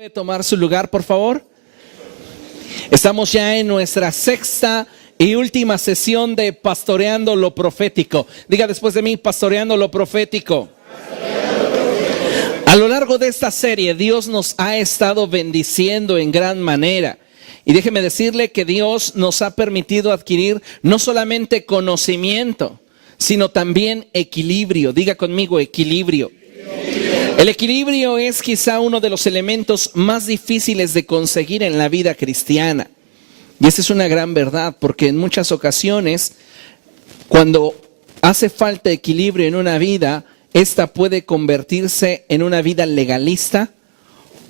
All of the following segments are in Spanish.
¿Puede tomar su lugar, por favor? Estamos ya en nuestra sexta y última sesión de Pastoreando lo Profético. Diga después de mí, Pastoreando lo Profético. A lo largo de esta serie, Dios nos ha estado bendiciendo en gran manera. Y déjeme decirle que Dios nos ha permitido adquirir no solamente conocimiento, sino también equilibrio. Diga conmigo, equilibrio. El equilibrio es quizá uno de los elementos más difíciles de conseguir en la vida cristiana. Y esa es una gran verdad, porque en muchas ocasiones, cuando hace falta equilibrio en una vida, esta puede convertirse en una vida legalista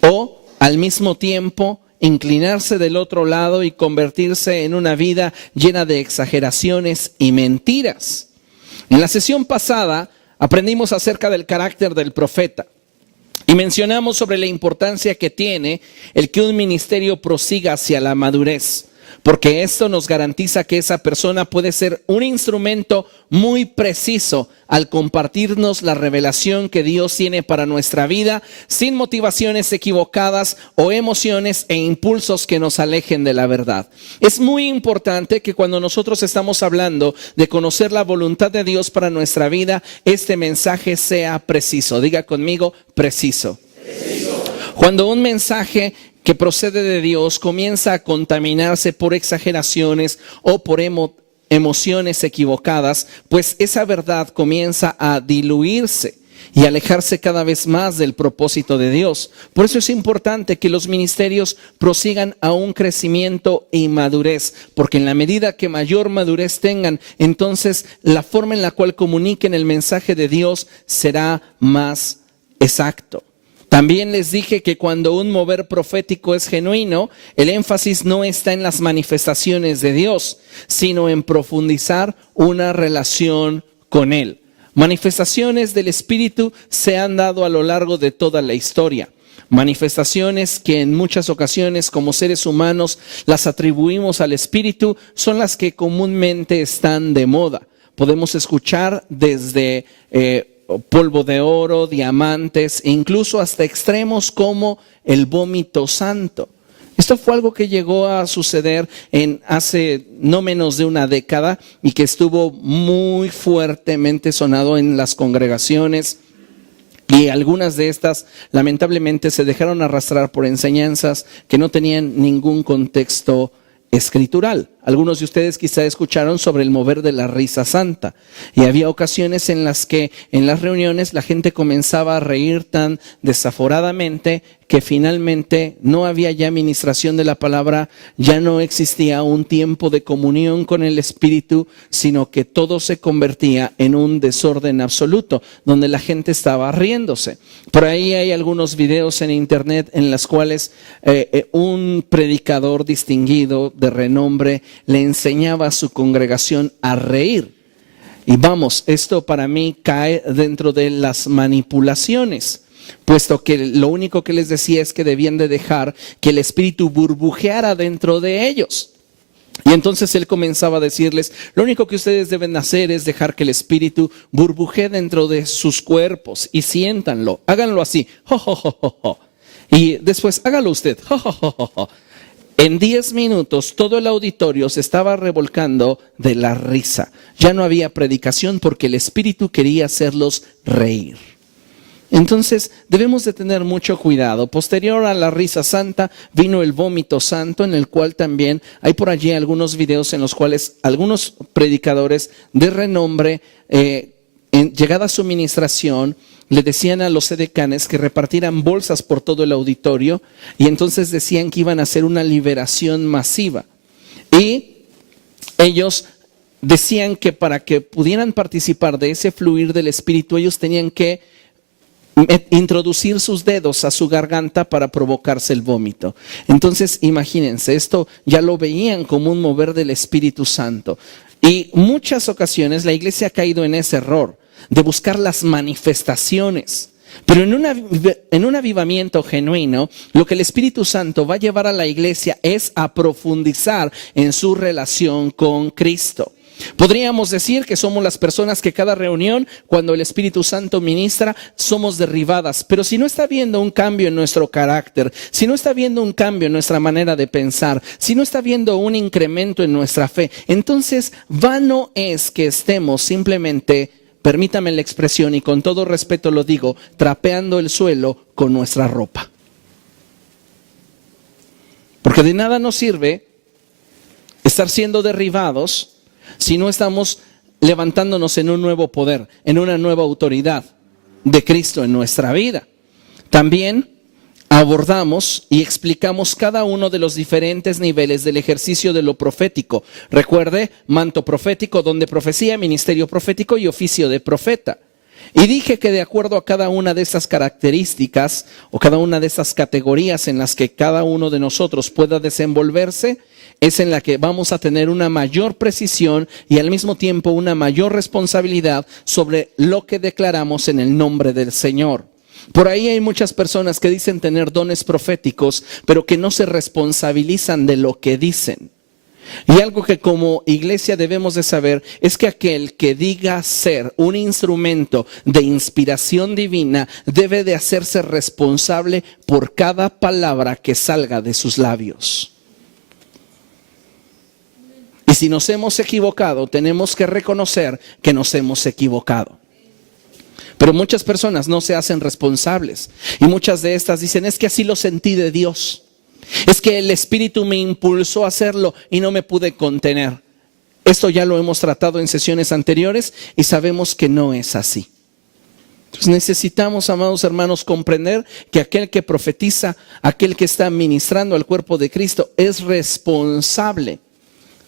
o al mismo tiempo inclinarse del otro lado y convertirse en una vida llena de exageraciones y mentiras. En la sesión pasada aprendimos acerca del carácter del profeta. Y mencionamos sobre la importancia que tiene el que un ministerio prosiga hacia la madurez, porque esto nos garantiza que esa persona puede ser un instrumento muy preciso al compartirnos la revelación que Dios tiene para nuestra vida, sin motivaciones equivocadas o emociones e impulsos que nos alejen de la verdad. Es muy importante que cuando nosotros estamos hablando de conocer la voluntad de Dios para nuestra vida, este mensaje sea preciso. Diga conmigo, preciso. Cuando un mensaje que procede de Dios comienza a contaminarse por exageraciones o por emociones equivocadas, pues esa verdad comienza a diluirse y alejarse cada vez más del propósito de Dios. Por eso es importante que los ministerios prosigan a un crecimiento y madurez, porque en la medida que mayor madurez tengan, entonces la forma en la cual comuniquen el mensaje de Dios será más exacto. También les dije que cuando un mover profético es genuino, el énfasis no está en las manifestaciones de Dios, sino en profundizar una relación con Él. Manifestaciones del Espíritu se han dado a lo largo de toda la historia. Manifestaciones que en muchas ocasiones como seres humanos las atribuimos al Espíritu son las que comúnmente están de moda. Podemos escuchar desde polvo de oro, diamantes e incluso hasta extremos como el vómito santo. Esto fue algo que llegó a suceder hace no menos de una década y que estuvo muy fuertemente sonado en las congregaciones. Y algunas de estas lamentablemente se dejaron arrastrar por enseñanzas que no tenían ningún contexto escritural. Algunos de ustedes quizá escucharon sobre el mover de la risa santa, y había ocasiones en las que en las reuniones la gente comenzaba a reír tan desaforadamente que finalmente no había ya ministración de la palabra, ya no existía un tiempo de comunión con el Espíritu, sino que todo se convertía en un desorden absoluto, donde la gente estaba riéndose. Por ahí hay algunos videos en internet en los cuales un predicador distinguido de renombre le enseñaba a su congregación a reír. Y vamos, esto para mí cae dentro de las manipulaciones, puesto que lo único que les decía es que debían de dejar que el Espíritu burbujeara dentro de ellos. Y entonces él comenzaba a decirles, lo único que ustedes deben hacer es dejar que el Espíritu burbujee dentro de sus cuerpos y siéntanlo, háganlo así, jo, jo, jo, jo, jo. Y después hágalo usted, jo, jo, jo, jo, jo. En 10 minutos todo el auditorio se estaba revolcando de la risa. Ya no había predicación porque el Espíritu quería hacerlos reír. Entonces debemos de tener mucho cuidado. Posterior a la risa santa vino el vómito santo, en el cual también hay por allí algunos videos en los cuales algunos predicadores de renombre, llegada su ministración, le decían a los edecanes que repartieran bolsas por todo el auditorio, y entonces decían que iban a hacer una liberación masiva. Y ellos decían que para que pudieran participar de ese fluir del Espíritu, ellos tenían que introducir sus dedos a su garganta para provocarse el vómito. Entonces imagínense, esto ya lo veían como un mover del Espíritu Santo. Y muchas ocasiones la iglesia ha caído en ese error de buscar las manifestaciones. Pero en un avivamiento genuino, lo que el Espíritu Santo va a llevar a la iglesia es a profundizar en su relación con Cristo. Podríamos decir que somos las personas que cada reunión, cuando el Espíritu Santo ministra, somos derribadas. Pero si no está habiendo un cambio en nuestro carácter, si no está habiendo un cambio en nuestra manera de pensar, si no está habiendo un incremento en nuestra fe, entonces vano es que estemos simplemente, permítame la expresión y con todo respeto lo digo, trapeando el suelo con nuestra ropa. Porque de nada nos sirve estar siendo derribados si no estamos levantándonos en un nuevo poder, en una nueva autoridad de Cristo en nuestra vida. También abordamos y explicamos cada uno de los diferentes niveles del ejercicio de lo profético. Recuerde, manto profético, don de profecía, ministerio profético y oficio de profeta. Y dije que de acuerdo a cada una de estas características o cada una de estas categorías en las que cada uno de nosotros pueda desenvolverse, es en la que vamos a tener una mayor precisión y al mismo tiempo una mayor responsabilidad sobre lo que declaramos en el nombre del Señor. Por ahí hay muchas personas que dicen tener dones proféticos, pero que no se responsabilizan de lo que dicen. Y algo que como iglesia debemos de saber es que aquel que diga ser un instrumento de inspiración divina debe de hacerse responsable por cada palabra que salga de sus labios. Y si nos hemos equivocado, tenemos que reconocer que nos hemos equivocado. Pero muchas personas no se hacen responsables. Y muchas de estas dicen, es que así lo sentí de Dios. Es que el Espíritu me impulsó a hacerlo y no me pude contener. Esto ya lo hemos tratado en sesiones anteriores y sabemos que no es así. Entonces necesitamos, amados hermanos, comprender que aquel que profetiza, aquel que está ministrando al cuerpo de Cristo, es responsable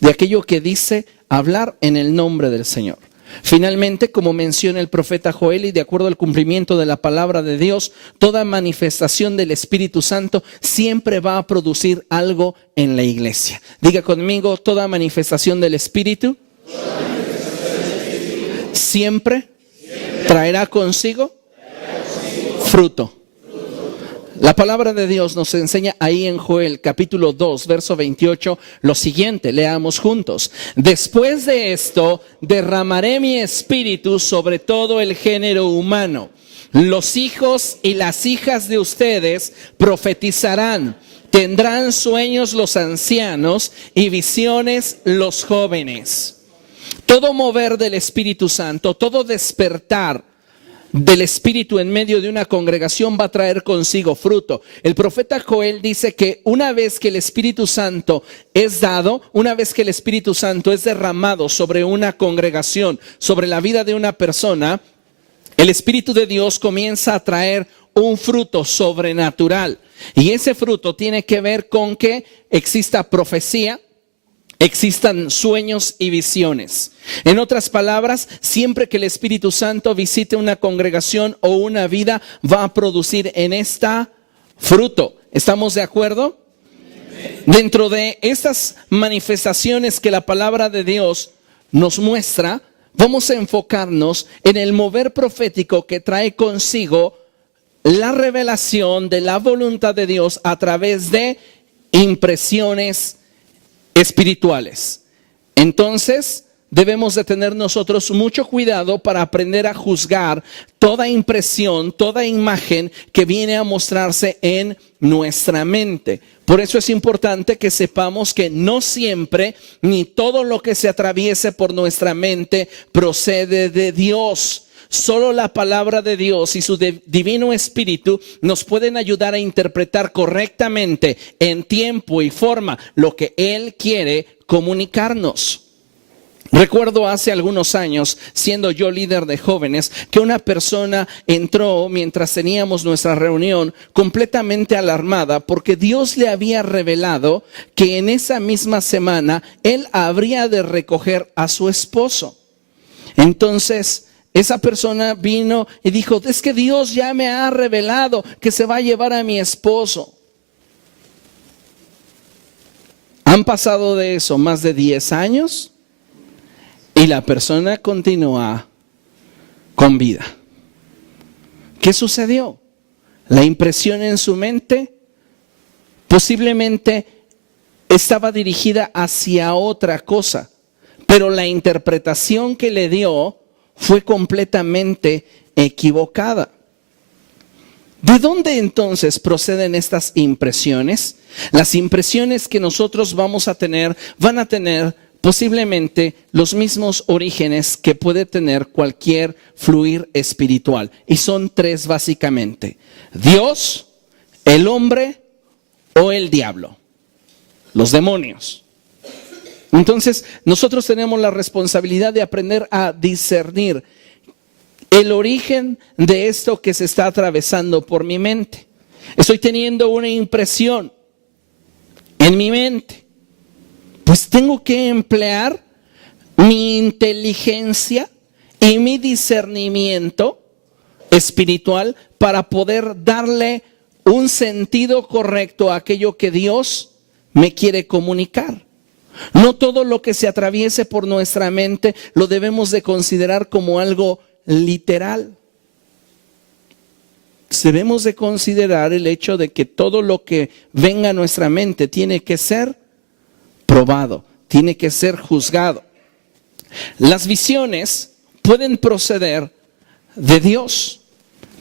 de aquello que dice hablar en el nombre del Señor. Finalmente, como menciona el profeta Joel, y de acuerdo al cumplimiento de la palabra de Dios, toda manifestación del Espíritu Santo siempre va a producir algo en la iglesia. Diga conmigo, toda manifestación del Espíritu siempre traerá consigo fruto. La palabra de Dios nos enseña ahí en Joel capítulo 2, verso 28, lo siguiente, leamos juntos. Después de esto, derramaré mi espíritu sobre todo el género humano. Los hijos y las hijas de ustedes profetizarán. Tendrán sueños los ancianos y visiones los jóvenes. Todo mover del Espíritu Santo, todo despertar del Espíritu en medio de una congregación va a traer consigo fruto. El profeta Joel dice que una vez que el Espíritu Santo es dado, una vez que el Espíritu Santo es derramado sobre una congregación, sobre la vida de una persona, el Espíritu de Dios comienza a traer un fruto sobrenatural. Y ese fruto tiene que ver con que exista profecía, existan sueños y visiones. En otras palabras, siempre que el Espíritu Santo visite una congregación o una vida, va a producir en esta fruto. ¿Estamos de acuerdo? Dentro de estas manifestaciones que la palabra de Dios nos muestra, vamos a enfocarnos en el mover profético que trae consigo la revelación de la voluntad de Dios a través de impresiones espirituales. Entonces debemos de tener nosotros mucho cuidado para aprender a juzgar toda impresión, toda imagen que viene a mostrarse en nuestra mente. Por eso es importante que sepamos que no siempre ni todo lo que se atraviese por nuestra mente procede de Dios. Solo la palabra de Dios y su divino espíritu nos pueden ayudar a interpretar correctamente en tiempo y forma lo que Él quiere comunicarnos. Recuerdo hace algunos años, siendo yo líder de jóvenes, que una persona entró mientras teníamos nuestra reunión completamente alarmada porque Dios le había revelado que en esa misma semana él habría de recoger a su esposo. Entonces esa persona vino y dijo, es que Dios ya me ha revelado que se va a llevar a mi esposo. Han pasado de eso más de 10 años y la persona continúa con vida. ¿Qué sucedió? La impresión en su mente posiblemente estaba dirigida hacia otra cosa. pero la interpretación que le dio fue completamente equivocada. ¿De dónde entonces proceden estas impresiones? Las impresiones que nosotros vamos a tener van a tener posiblemente los mismos orígenes que puede tener cualquier fluir espiritual. Y son tres básicamente: Dios, el hombre o el diablo, los demonios. Entonces nosotros tenemos la responsabilidad de aprender a discernir el origen de esto que se está atravesando por mi mente. Estoy teniendo una impresión en mi mente. Pues tengo que emplear mi inteligencia y mi discernimiento espiritual para poder darle un sentido correcto a aquello que Dios me quiere comunicar. No todo lo que se atraviese por nuestra mente lo debemos de considerar como algo literal. Debemos de considerar el hecho de que todo lo que venga a nuestra mente tiene que ser probado, tiene que ser juzgado. Las visiones pueden proceder de Dios,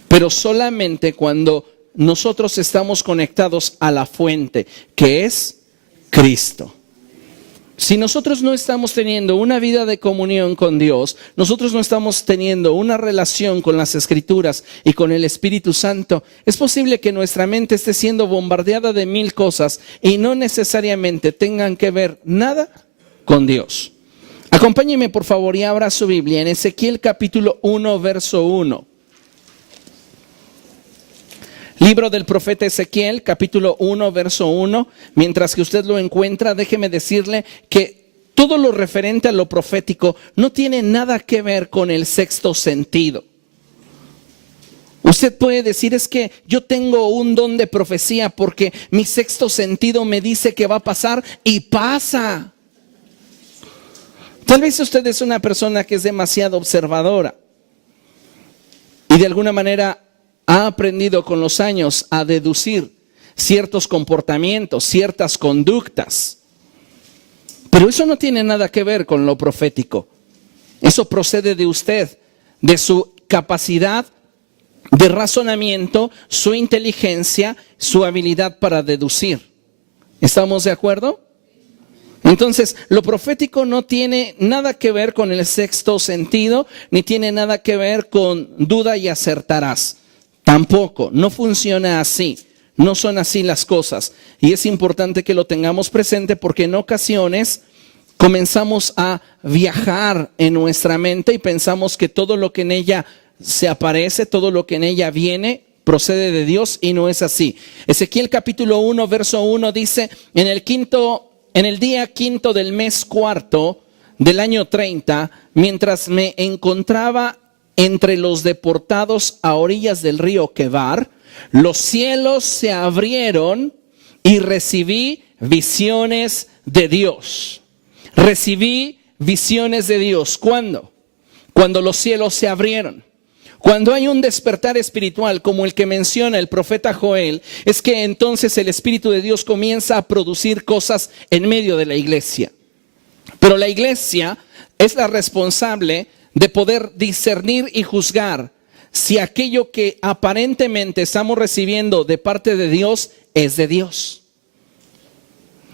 pero solamente cuando nosotros estamos conectados a la fuente, que es Cristo. Si nosotros no estamos teniendo una vida de comunión con Dios, nosotros no estamos teniendo una relación con las Escrituras y con el Espíritu Santo, es posible que nuestra mente esté siendo bombardeada de 1000 cosas y no necesariamente tengan que ver nada con Dios. Acompáñeme por favor y abra su Biblia en Ezequiel capítulo 1, verso 1. Libro del profeta Ezequiel, capítulo 1, verso 1. Mientras que usted lo encuentra, déjeme decirle que todo lo referente a lo profético no tiene nada que ver con el sexto sentido. Usted puede decir: es que yo tengo un don de profecía porque mi sexto sentido me dice que va a pasar, y pasa. Tal vez usted es una persona que es demasiado observadora y de alguna manera ha aprendido con los años a deducir ciertos comportamientos, ciertas conductas. Pero eso no tiene nada que ver con lo profético. Eso procede de usted, de su capacidad de razonamiento, su inteligencia, su habilidad para deducir. ¿Estamos de acuerdo? Entonces, lo profético no tiene nada que ver con el sexto sentido, ni tiene nada que ver con duda y acertarás. Tampoco, no funciona así, no son así las cosas. Y es importante que lo tengamos presente porque en ocasiones comenzamos a viajar en nuestra mente y pensamos que todo lo que en ella se aparece, todo lo que en ella viene, procede de Dios, y no es así. Ezequiel capítulo 1, verso 1 dice: en el día quinto del mes cuarto del año 30, mientras me encontraba entre los deportados a orillas del río Quebar, los cielos se abrieron y recibí visiones de Dios. Recibí visiones de Dios. ¿Cuándo? Cuando los cielos se abrieron. Cuando hay un despertar espiritual como el que menciona el profeta Joel, es que entonces el Espíritu de Dios comienza a producir cosas en medio de la iglesia. Pero la iglesia es la responsable de poder discernir y juzgar si aquello que aparentemente estamos recibiendo de parte de Dios es de Dios.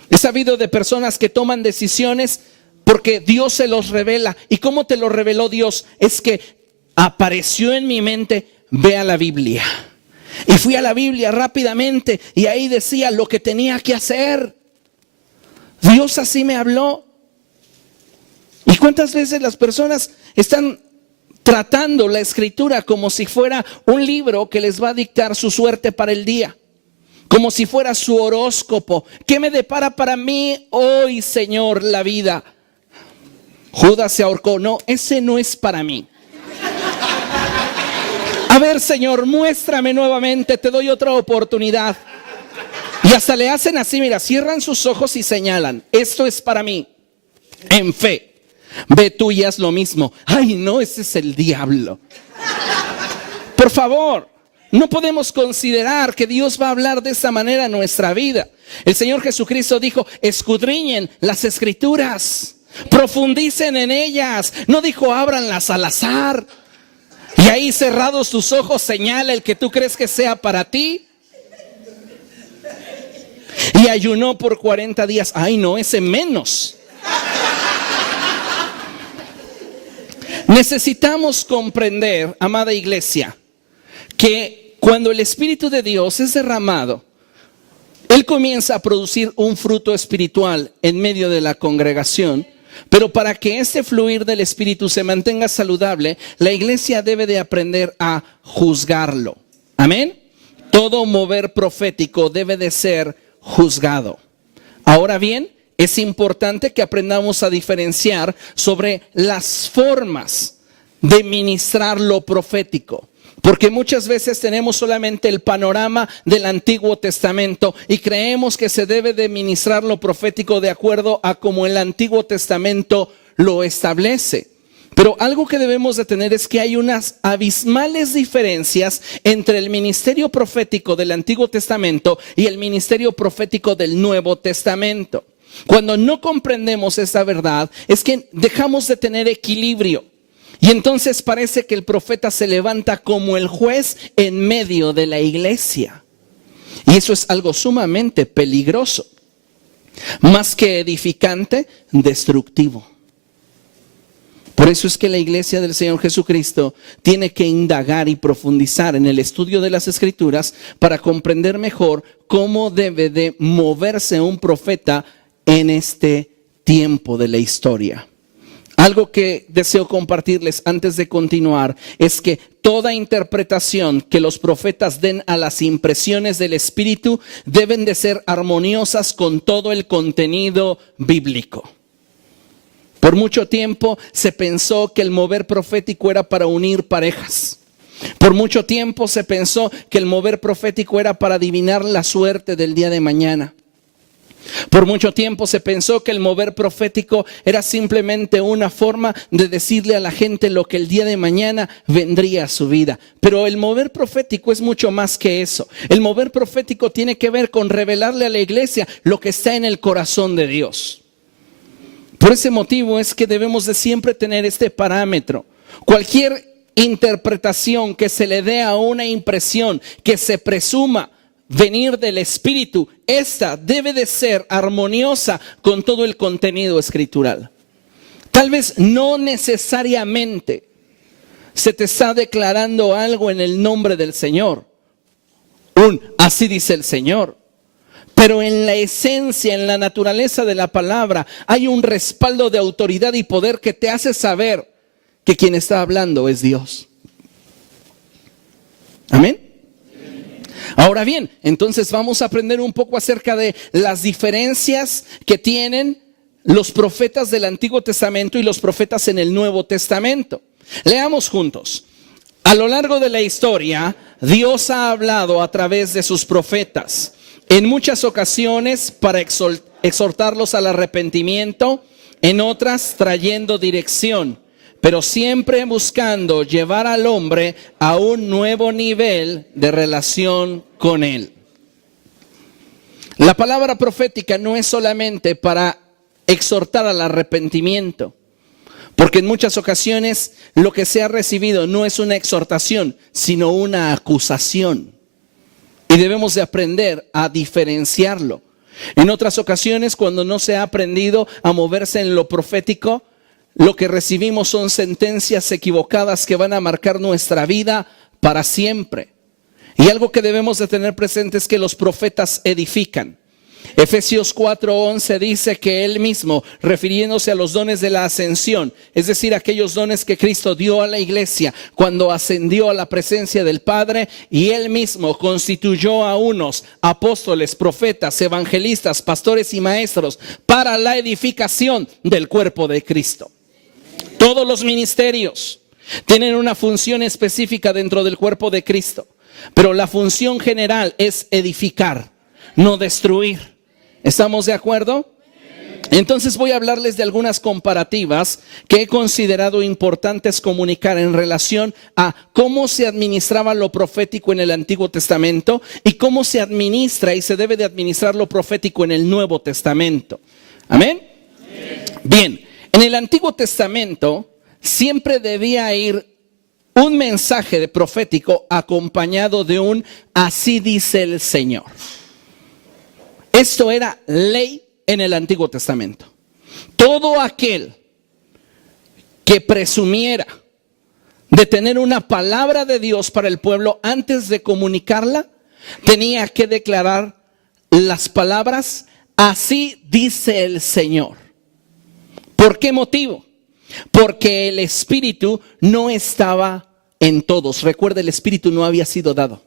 He sabido de personas que toman decisiones porque Dios se los revela. ¿Y cómo te lo reveló Dios? Es que apareció en mi mente: ve a la Biblia. Y fui a la Biblia rápidamente y ahí decía lo que tenía que hacer. Dios así me habló. ¿Y cuántas veces las personas están tratando la escritura como si fuera un libro que les va a dictar su suerte para el día? Como si fuera su horóscopo. ¿Qué me depara para mí hoy, Señor, la vida? Judas se ahorcó. No, ese no es para mí. A ver, Señor, muéstrame nuevamente, te doy otra oportunidad. Y hasta le hacen así, mira, cierran sus ojos y señalan: esto es para mí, en fe. Ve tú y haz lo mismo. Ay, no, ese es el diablo. Por favor, no podemos considerar que Dios va a hablar de esa manera en nuestra vida. El Señor Jesucristo dijo: escudriñen las Escrituras, Profundicen en ellas. No dijo ábranlas al azar. Y ahí cerrados tus ojos señala el que tú crees que sea para ti. Y ayunó por 40 días. Ay, no, ese menos. Necesitamos comprender, amada iglesia, que cuando el Espíritu de Dios es derramado, Él comienza a producir un fruto espiritual en medio de la congregación. Pero para que este fluir del Espíritu se mantenga saludable, la iglesia debe de aprender a juzgarlo. Amén. Todo mover profético debe de ser juzgado. Ahora bien, es importante que aprendamos a diferenciar sobre las formas de ministrar lo profético. Porque muchas veces tenemos solamente el panorama del Antiguo Testamento y creemos que se debe de ministrar lo profético de acuerdo a como el Antiguo Testamento lo establece. Pero algo que debemos de tener es que hay unas abismales diferencias entre el ministerio profético del Antiguo Testamento y el ministerio profético del Nuevo Testamento. Cuando no comprendemos esta verdad es que dejamos de tener equilibrio. Y entonces parece que el profeta se levanta como el juez en medio de la iglesia. Y eso es algo sumamente peligroso. Más que edificante, destructivo. Por eso es que la iglesia del Señor Jesucristo tiene que indagar y profundizar en el estudio de las Escrituras para comprender mejor cómo debe de moverse un profeta en este tiempo de la historia. Algo que deseo compartirles antes de continuar es que toda interpretación que los profetas den a las impresiones del Espíritu deben de ser armoniosas con todo el contenido bíblico. Por mucho tiempo se pensó que el mover profético era para unir parejas. Por mucho tiempo se pensó que el mover profético era para adivinar la suerte del día de mañana. Por mucho tiempo se pensó que el mover profético era simplemente una forma de decirle a la gente lo que el día de mañana vendría a su vida. Pero el mover profético es mucho más que eso. El mover profético tiene que ver con revelarle a la iglesia lo que está en el corazón de Dios. Por ese motivo es que debemos de siempre tener este parámetro. Cualquier interpretación que se le dé a una impresión que se presuma venir del Espíritu, esta debe de ser armoniosa con todo el contenido escritural. Tal vez no necesariamente se te está declarando algo en el nombre del Señor. Así dice el Señor. Pero en la esencia, en la naturaleza de la palabra, hay un respaldo de autoridad y poder que te hace saber que quien está hablando es Dios. Amén. Ahora bien, entonces vamos a aprender un poco acerca de las diferencias que tienen los profetas del Antiguo Testamento y los profetas en el Nuevo Testamento. Leamos juntos. A lo largo de la historia, Dios ha hablado a través de sus profetas. En muchas ocasiones para exhortarlos al arrepentimiento, en otras trayendo dirección, pero siempre buscando llevar al hombre a un nuevo nivel de relación con Él. La palabra profética no es solamente para exhortar al arrepentimiento, porque en muchas ocasiones lo que se ha recibido no es una exhortación, sino una acusación. Y debemos de aprender a diferenciarlo. En otras ocasiones, cuando no se ha aprendido a moverse en lo profético, lo que recibimos son sentencias equivocadas que van a marcar nuestra vida para siempre. Y algo que debemos de tener presente es que los profetas edifican. Efesios 4:11 dice que Él mismo, refiriéndose a los dones de la ascensión, es decir, aquellos dones que Cristo dio a la iglesia cuando ascendió a la presencia del Padre, y Él mismo constituyó a unos apóstoles, profetas, evangelistas, pastores y maestros para la edificación del cuerpo de Cristo. Todos los ministerios tienen una función específica dentro del cuerpo de Cristo, pero la función general es edificar, no destruir. ¿Estamos de acuerdo? Entonces voy a hablarles de algunas comparativas que he considerado importantes comunicar en relación a cómo se administraba lo profético en el Antiguo Testamento y cómo se administra y se debe de administrar lo profético en el Nuevo Testamento. ¿Amén? Bien, En el Antiguo Testamento siempre debía ir un mensaje de profético acompañado de un así dice el Señor. Esto era ley en el Antiguo Testamento. Todo aquel que presumiera de tener una palabra de Dios para el pueblo antes de comunicarla, tenía que declarar las palabras, así dice el Señor. ¿Por qué motivo? Porque el Espíritu no estaba en todos. Recuerda, el Espíritu no había sido dado.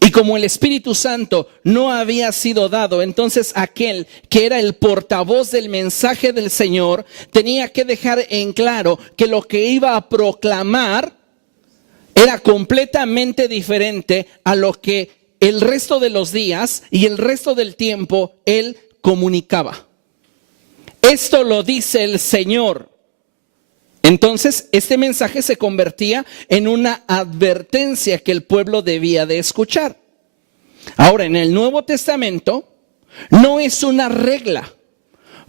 Y como el Espíritu Santo no había sido dado, entonces aquel que era el portavoz del mensaje del Señor tenía que dejar en claro que lo que iba a proclamar era completamente diferente a lo que el resto de los días y el resto del tiempo él comunicaba. Esto lo dice el Señor. Entonces, este mensaje se convertía en una advertencia que el pueblo debía de escuchar. Ahora, en el Nuevo Testamento, no es una regla.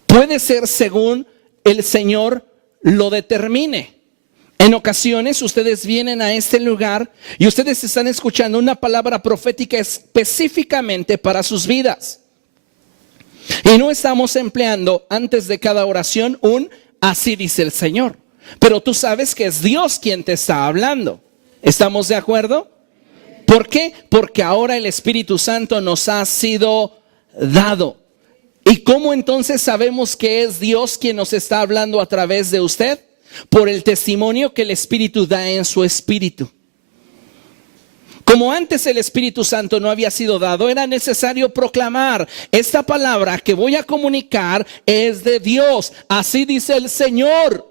Puede ser según el Señor lo determine. En ocasiones, ustedes vienen a este lugar y ustedes están escuchando una palabra profética específicamente para sus vidas. Y no estamos empleando antes de cada oración un así dice el Señor. Pero tú sabes que es Dios quien te está hablando. ¿Estamos de acuerdo? ¿Por qué? Porque ahora el Espíritu Santo nos ha sido dado. ¿Y cómo entonces sabemos que es Dios quien nos está hablando a través de usted? Por el testimonio que el Espíritu da en su espíritu. Como antes el Espíritu Santo no había sido dado, era necesario proclamar: esta palabra que voy a comunicar es de Dios. Así dice el Señor.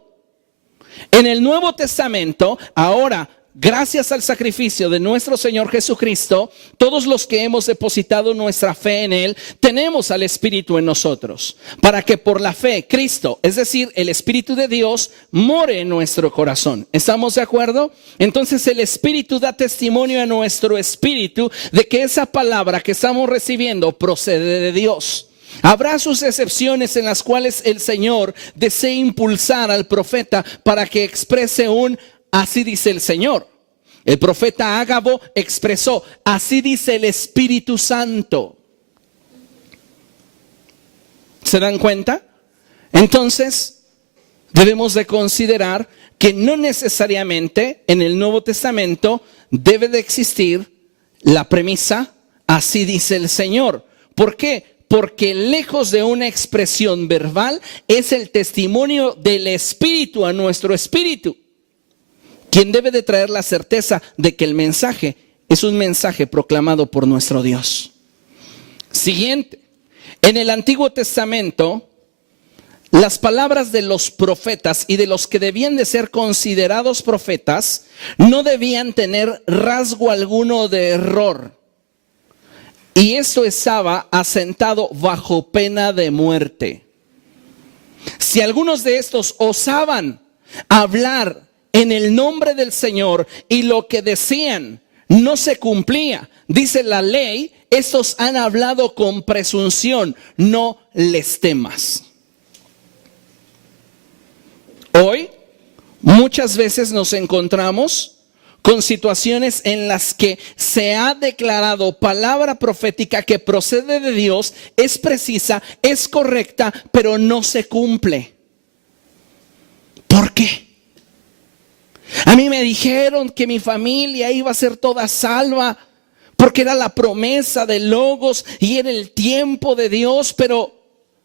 En el Nuevo Testamento, ahora, gracias al sacrificio de nuestro Señor Jesucristo, todos los que hemos depositado nuestra fe en Él, tenemos al Espíritu en nosotros, para que por la fe Cristo, es decir, el Espíritu de Dios, more en nuestro corazón. ¿Estamos de acuerdo? Entonces el Espíritu da testimonio a nuestro espíritu de que esa palabra que estamos recibiendo procede de Dios. Habrá sus excepciones en las cuales el Señor desea impulsar al profeta para que exprese un así dice el Señor. El profeta Ágabo expresó: así dice el Espíritu Santo. ¿Se dan cuenta? Entonces, debemos de considerar que no necesariamente en el Nuevo Testamento debe de existir la premisa así dice el Señor. ¿Por qué? Porque lejos de una expresión verbal es el testimonio del Espíritu a nuestro espíritu, quien debe de traer la certeza de que el mensaje es un mensaje proclamado por nuestro Dios. Siguiente, en el Antiguo Testamento, las palabras de los profetas y de los que debían de ser considerados profetas no debían tener rasgo alguno de error. Y esto estaba asentado bajo pena de muerte. Si algunos de estos osaban hablar en el nombre del Señor y lo que decían no se cumplía, dice la ley, estos han hablado con presunción, no les temas. Hoy muchas veces nos encontramos con situaciones en las que se ha declarado palabra profética que procede de Dios, es precisa, es correcta, pero no se cumple. ¿Por qué? A mí me dijeron que mi familia iba a ser toda salva porque era la promesa de Logos y era el tiempo de Dios, pero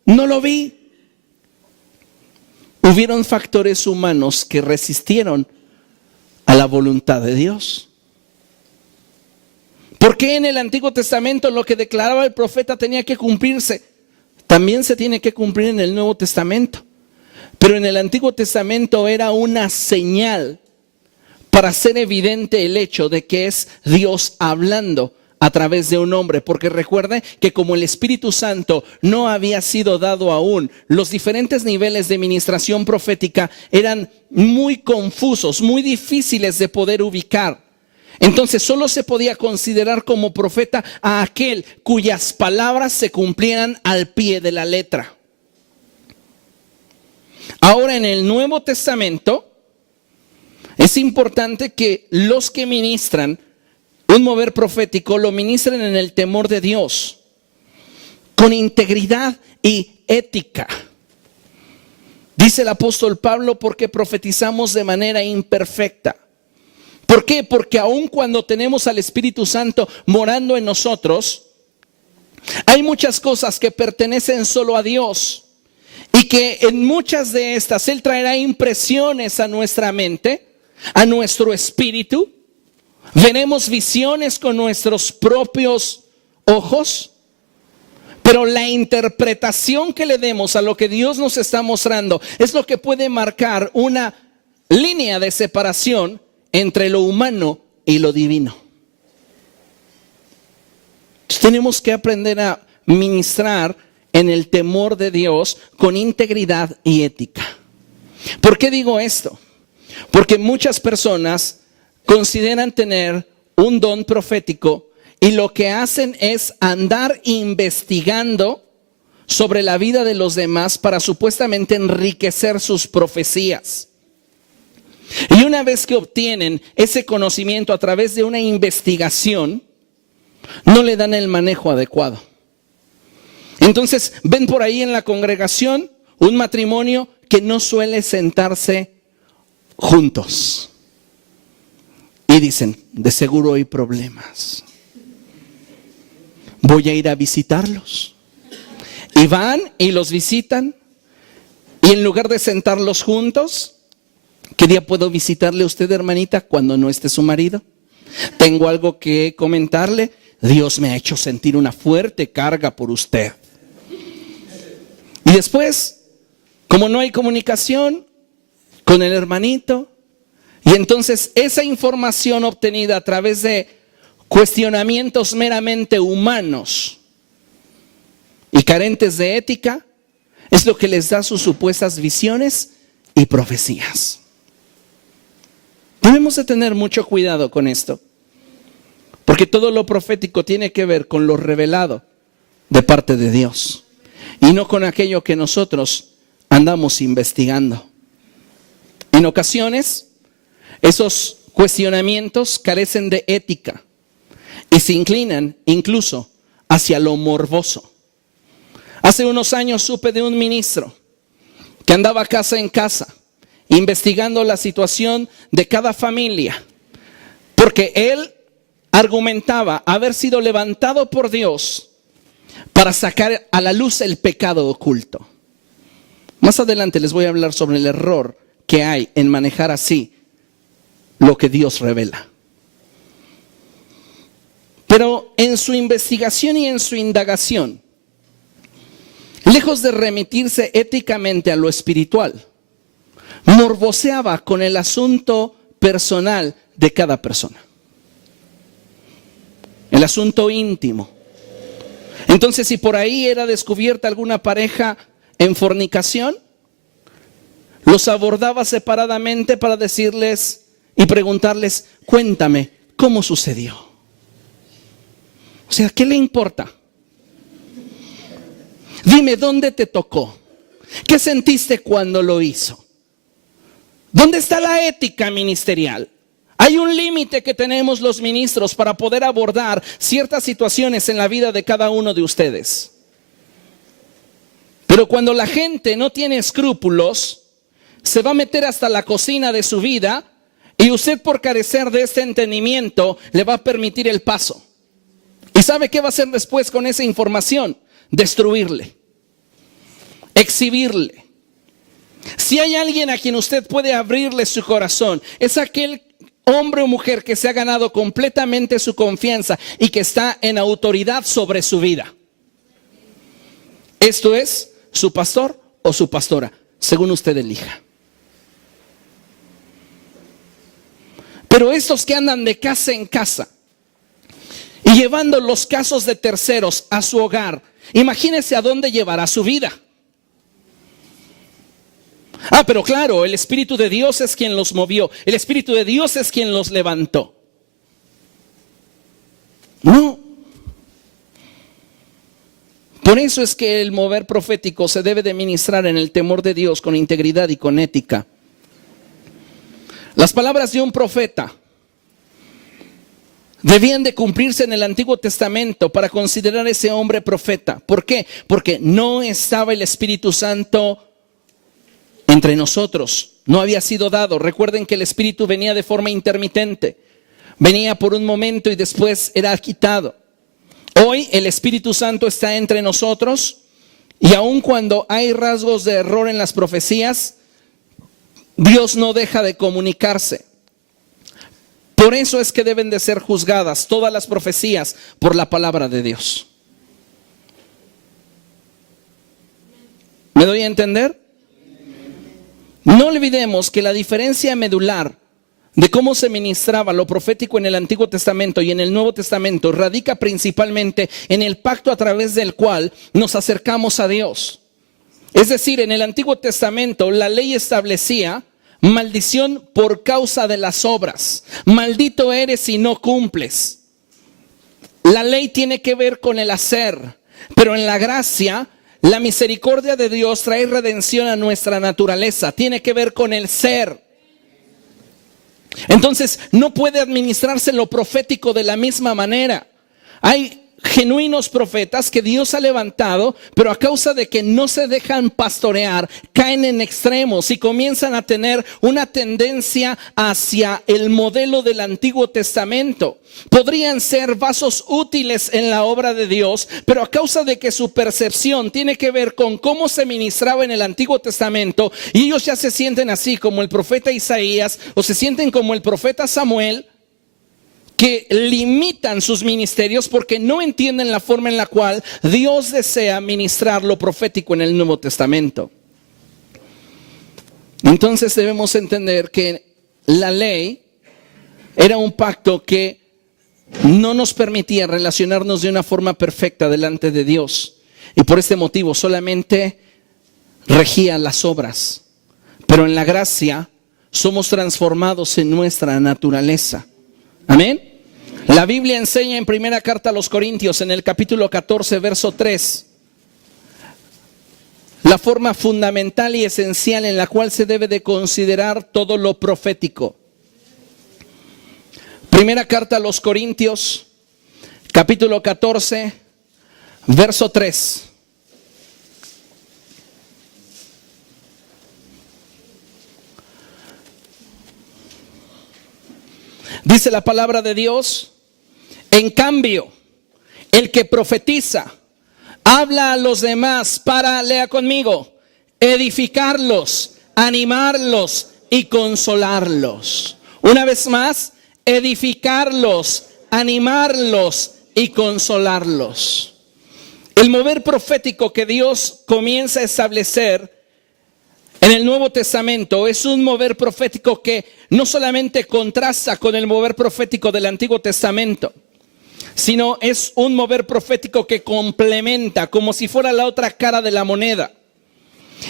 no lo vi. Hubieron factores humanos que resistieron a la voluntad de Dios. ¿Por qué en el Antiguo Testamento lo que declaraba el profeta tenía que cumplirse? También se tiene que cumplir en el Nuevo Testamento. Pero en el Antiguo Testamento era una señal para hacer evidente el hecho de que es Dios hablando a través de un hombre, porque recuerde que como el Espíritu Santo no había sido dado aún, los diferentes niveles de ministración profética eran muy confusos, muy difíciles de poder ubicar. Entonces solo se podía considerar como profeta a aquel cuyas palabras se cumplieran al pie de la letra. Ahora en el Nuevo Testamento es importante que los que ministran un mover profético lo ministren en el temor de Dios, con integridad y ética. Dice el apóstol Pablo, porque profetizamos de manera imperfecta. ¿Por qué? Porque aun cuando tenemos al Espíritu Santo morando en nosotros, hay muchas cosas que pertenecen solo a Dios y que en muchas de estas Él traerá impresiones a nuestra mente, a nuestro espíritu. Veremos visiones con nuestros propios ojos, pero la interpretación que le demos a lo que Dios nos está mostrando es lo que puede marcar una línea de separación entre lo humano y lo divino. Entonces, tenemos que aprender a ministrar en el temor de Dios con integridad y ética. ¿Por qué digo esto? Porque muchas personas consideran tener un don profético y lo que hacen es andar investigando sobre la vida de los demás para supuestamente enriquecer sus profecías. Y una vez que obtienen ese conocimiento a través de una investigación, no le dan el manejo adecuado. Entonces ven por ahí en la congregación un matrimonio que no suele sentarse juntos. Y dicen, de seguro hay problemas. Voy a ir a visitarlos. Y van y los visitan. Y en lugar de sentarlos juntos, ¿qué día puedo visitarle a usted, hermanita, cuando no esté su marido? Tengo algo que comentarle. Dios me ha hecho sentir una fuerte carga por usted. Y después, como no hay comunicación con el hermanito, y entonces esa información obtenida a través de cuestionamientos meramente humanos y carentes de ética, es lo que les da sus supuestas visiones y profecías. Debemos de tener mucho cuidado con esto, porque todo lo profético tiene que ver con lo revelado de parte de Dios y no con aquello que nosotros andamos investigando. En ocasiones, esos cuestionamientos carecen de ética y se inclinan incluso hacia lo morboso. Hace unos años supe de un ministro que andaba casa en casa investigando la situación de cada familia, porque él argumentaba haber sido levantado por Dios para sacar a la luz el pecado oculto. Más adelante les voy a hablar sobre el error que hay en manejar así lo que Dios revela. Pero en su investigación y en su indagación, lejos de remitirse éticamente a lo espiritual, morboseaba con el asunto personal de cada persona, el asunto íntimo. Entonces, si por ahí era descubierta alguna pareja en fornicación, los abordaba separadamente para decirles y preguntarles, cuéntame, ¿cómo sucedió? O sea, ¿qué le importa? Dime, ¿dónde te tocó? ¿Qué sentiste cuando lo hizo? ¿Dónde está la ética ministerial? Hay un límite que tenemos los ministros para poder abordar ciertas situaciones en la vida de cada uno de ustedes. Pero cuando la gente no tiene escrúpulos, se va a meter hasta la cocina de su vida y usted, por carecer de este entendimiento, le va a permitir el paso. ¿Y sabe qué va a hacer después con esa información? Destruirle, exhibirle. Si hay alguien a quien usted puede abrirle su corazón, es aquel hombre o mujer que se ha ganado completamente su confianza y que está en autoridad sobre su vida. Esto es su pastor o su pastora, según usted elija. Pero estos que andan de casa en casa y llevando los casos de terceros a su hogar, imagínese a dónde llevará su vida. Pero claro, el Espíritu de Dios es quien los movió. El Espíritu de Dios es quien los levantó. No. Por eso es que el mover profético se debe de ministrar en el temor de Dios, con integridad y con ética. Las palabras de un profeta debían de cumplirse en el Antiguo Testamento para considerar ese hombre profeta. ¿Por qué? Porque no estaba el Espíritu Santo entre nosotros. No había sido dado. Recuerden que el Espíritu venía de forma intermitente. Venía por un momento y después era quitado. Hoy el Espíritu Santo está entre nosotros y aun cuando hay rasgos de error en las profecías, Dios no deja de comunicarse. Por eso es que deben de ser juzgadas todas las profecías por la palabra de Dios. ¿Me doy a entender? No olvidemos que la diferencia medular de cómo se ministraba lo profético en el Antiguo Testamento y en el Nuevo Testamento radica principalmente en el pacto a través del cual nos acercamos a Dios. Es decir, en el Antiguo Testamento la ley establecía maldición por causa de las obras. Maldito eres si no cumples. La ley tiene que ver con el hacer, pero en la gracia, la misericordia de Dios trae redención a nuestra naturaleza. Tiene que ver con el ser. Entonces, no puede administrarse lo profético de la misma manera. Hay genuinos profetas que Dios ha levantado, pero a causa de que no se dejan pastorear, caen en extremos y comienzan a tener una tendencia hacia el modelo del Antiguo Testamento. Podrían ser vasos útiles en la obra de Dios, pero a causa de que su percepción tiene que ver con cómo se ministraba en el Antiguo Testamento, y ellos ya se sienten así como el profeta Isaías o se sienten como el profeta Samuel, que limitan sus ministerios porque no entienden la forma en la cual Dios desea ministrar lo profético en el Nuevo Testamento. Entonces debemos entender que la ley era un pacto que no nos permitía relacionarnos de una forma perfecta delante de Dios, y por este motivo solamente regía las obras. Pero en la gracia somos transformados en nuestra naturaleza. Amén. La Biblia enseña en primera carta a los Corintios, en el capítulo 14, verso 3, la forma fundamental y esencial en la cual se debe de considerar todo lo profético. Primera carta a los Corintios, capítulo 14, verso 3. Dice la palabra de Dios: en cambio, el que profetiza habla a los demás para, lea conmigo, edificarlos, animarlos y consolarlos. Una vez más, edificarlos, animarlos y consolarlos. El mover profético que Dios comienza a establecer en el Nuevo Testamento es un mover profético que no solamente contrasta con el mover profético del Antiguo Testamento, sino es un mover profético que complementa, como si fuera la otra cara de la moneda.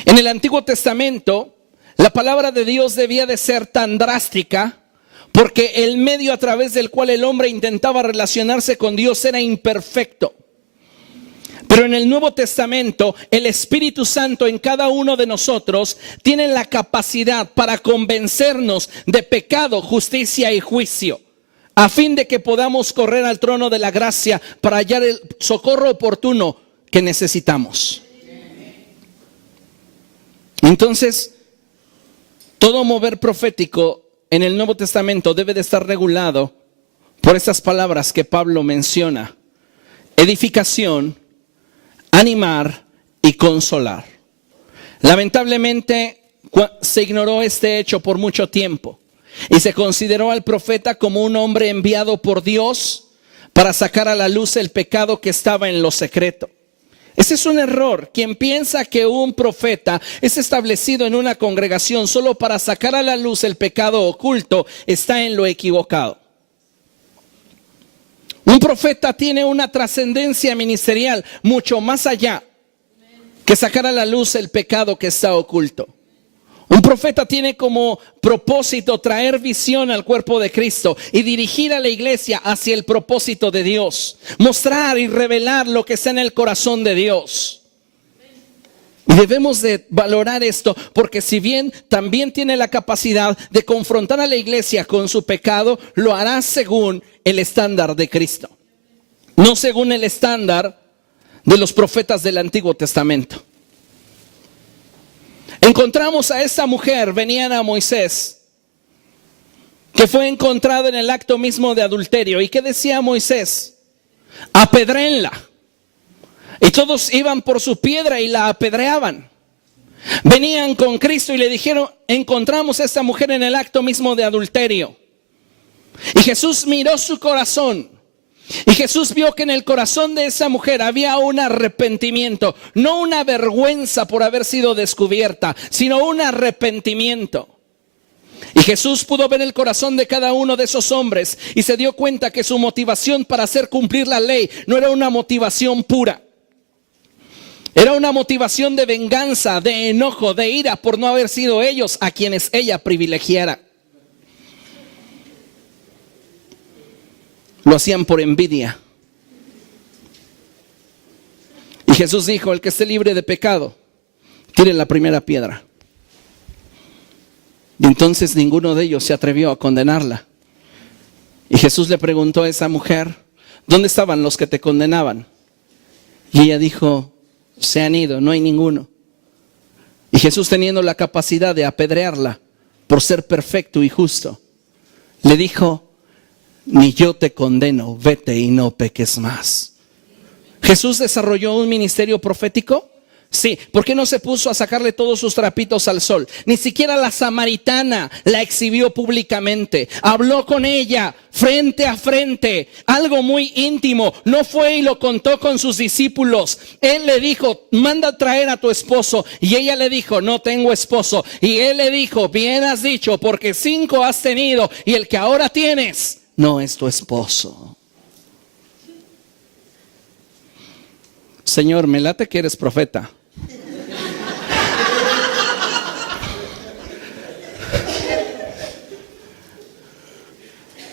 En el Antiguo Testamento, la palabra de Dios debía de ser tan drástica porque el medio a través del cual el hombre intentaba relacionarse con Dios era imperfecto. Pero en el Nuevo Testamento, el Espíritu Santo en cada uno de nosotros tiene la capacidad para convencernos de pecado, justicia y juicio, a fin de que podamos correr al trono de la gracia para hallar el socorro oportuno que necesitamos. Entonces, todo mover profético en el Nuevo Testamento debe de estar regulado por estas palabras que Pablo menciona: edificación, animar y consolar. Lamentablemente se ignoró este hecho por mucho tiempo y se consideró al profeta como un hombre enviado por Dios para sacar a la luz el pecado que estaba en lo secreto. Ese es un error. Quien piensa que un profeta es establecido en una congregación solo para sacar a la luz el pecado oculto está en lo equivocado. Un profeta tiene una trascendencia ministerial mucho más allá que sacar a la luz el pecado que está oculto. Un profeta tiene como propósito traer visión al cuerpo de Cristo y dirigir a la iglesia hacia el propósito de Dios. Mostrar y revelar lo que está en el corazón de Dios. Y debemos de valorar esto, porque si bien también tiene la capacidad de confrontar a la iglesia con su pecado, lo hará según el estándar de Cristo, no según el estándar de los profetas del Antiguo Testamento. Encontramos a esta mujer, venían a Moisés, que fue encontrado en el acto mismo de adulterio. ¿Y qué decía Moisés? Apedréenla. Y todos iban por su piedra y la apedreaban. Venían con Cristo y le dijeron, encontramos a esta mujer en el acto mismo de adulterio. Y Jesús miró su corazón. Y Jesús vio que en el corazón de esa mujer había un arrepentimiento, no una vergüenza por haber sido descubierta, sino un arrepentimiento. Y Jesús pudo ver el corazón de cada uno de esos hombres y se dio cuenta que su motivación para hacer cumplir la ley no era una motivación pura. Era una motivación de venganza, de enojo, de ira por no haber sido ellos a quienes ella privilegiara. Lo hacían por envidia. Y Jesús dijo, el que esté libre de pecado, tire la primera piedra. Y entonces ninguno de ellos se atrevió a condenarla. Y Jesús le preguntó a esa mujer, ¿dónde estaban los que te condenaban? Y ella dijo, se han ido, no hay ninguno. Y Jesús, teniendo la capacidad de apedrearla por ser perfecto y justo, le dijo, ni yo te condeno, vete y no peques más. ¿Jesús desarrolló un ministerio profético? Sí. ¿Por qué no se puso a sacarle todos sus trapitos al sol? Ni siquiera la samaritana la exhibió públicamente. Habló con ella frente a frente, algo muy íntimo. No fue y lo contó con sus discípulos. Él le dijo, manda a traer a tu esposo. Y ella le dijo, no tengo esposo. Y él le dijo, bien has dicho, porque 5 has tenido y el que ahora tienes no es tu esposo. Señor, me late que eres profeta.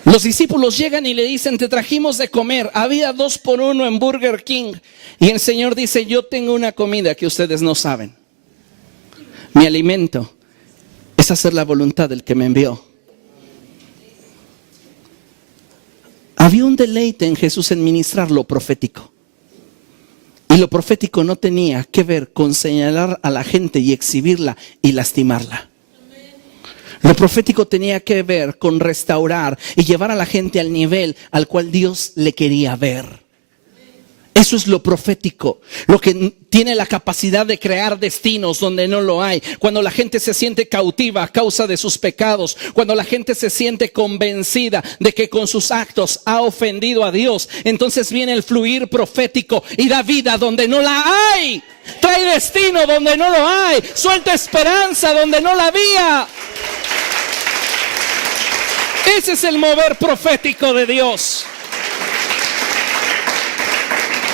Los discípulos llegan y le dicen, te trajimos de comer. Había 2 por 1 en Burger King. Y el Señor dice, yo tengo una comida que ustedes no saben. Mi alimento es hacer la voluntad del que me envió. Había un deleite en Jesús en ministrar lo profético. Y lo profético no tenía que ver con señalar a la gente y exhibirla y lastimarla. Lo profético tenía que ver con restaurar y llevar a la gente al nivel al cual Dios le quería ver. Eso es lo profético, lo que tiene la capacidad de crear destinos donde no lo hay. Cuando la gente se siente cautiva a causa de sus pecados, cuando la gente se siente convencida de que con sus actos ha ofendido a Dios, entonces viene el fluir profético y da vida donde no la hay. Trae destino donde no lo hay. Suelta esperanza donde no la había. Ese es el mover profético de Dios.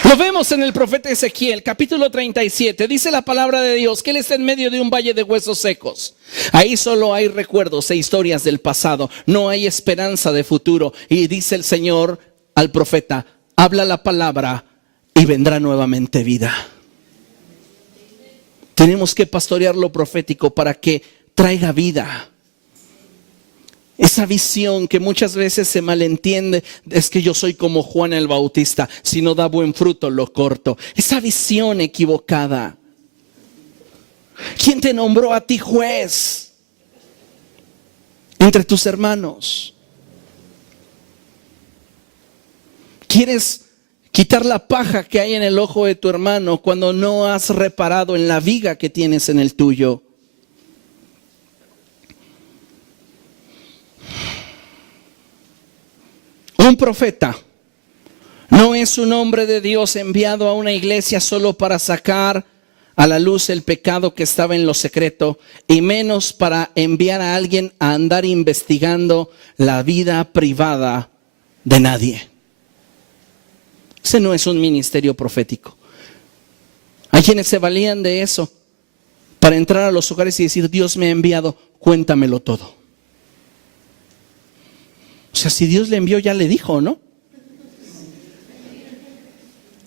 Lo vemos en el profeta Ezequiel, capítulo 37. Dice la palabra de Dios que él está en medio de un valle de huesos secos. Ahí solo hay recuerdos e historias del pasado. No hay esperanza de futuro. Y dice el Señor al profeta, habla la palabra y vendrá nuevamente vida. Tenemos que pastorear lo profético para que traiga vida. Esa visión que muchas veces se malentiende, es que yo soy como Juan el Bautista, si no da buen fruto lo corto. Esa visión equivocada. ¿Quién te nombró a ti juez entre tus hermanos? ¿Quieres quitar la paja que hay en el ojo de tu hermano cuando no has reparado en la viga que tienes en el tuyo? Un profeta no es un hombre de Dios enviado a una iglesia solo para sacar a la luz el pecado que estaba en lo secreto, y menos para enviar a alguien a andar investigando la vida privada de nadie. Ese no es un ministerio profético. Hay quienes se valían de eso para entrar a los hogares y decir, Dios me ha enviado, cuéntamelo todo. O sea, si Dios le envió, ya le dijo, ¿no?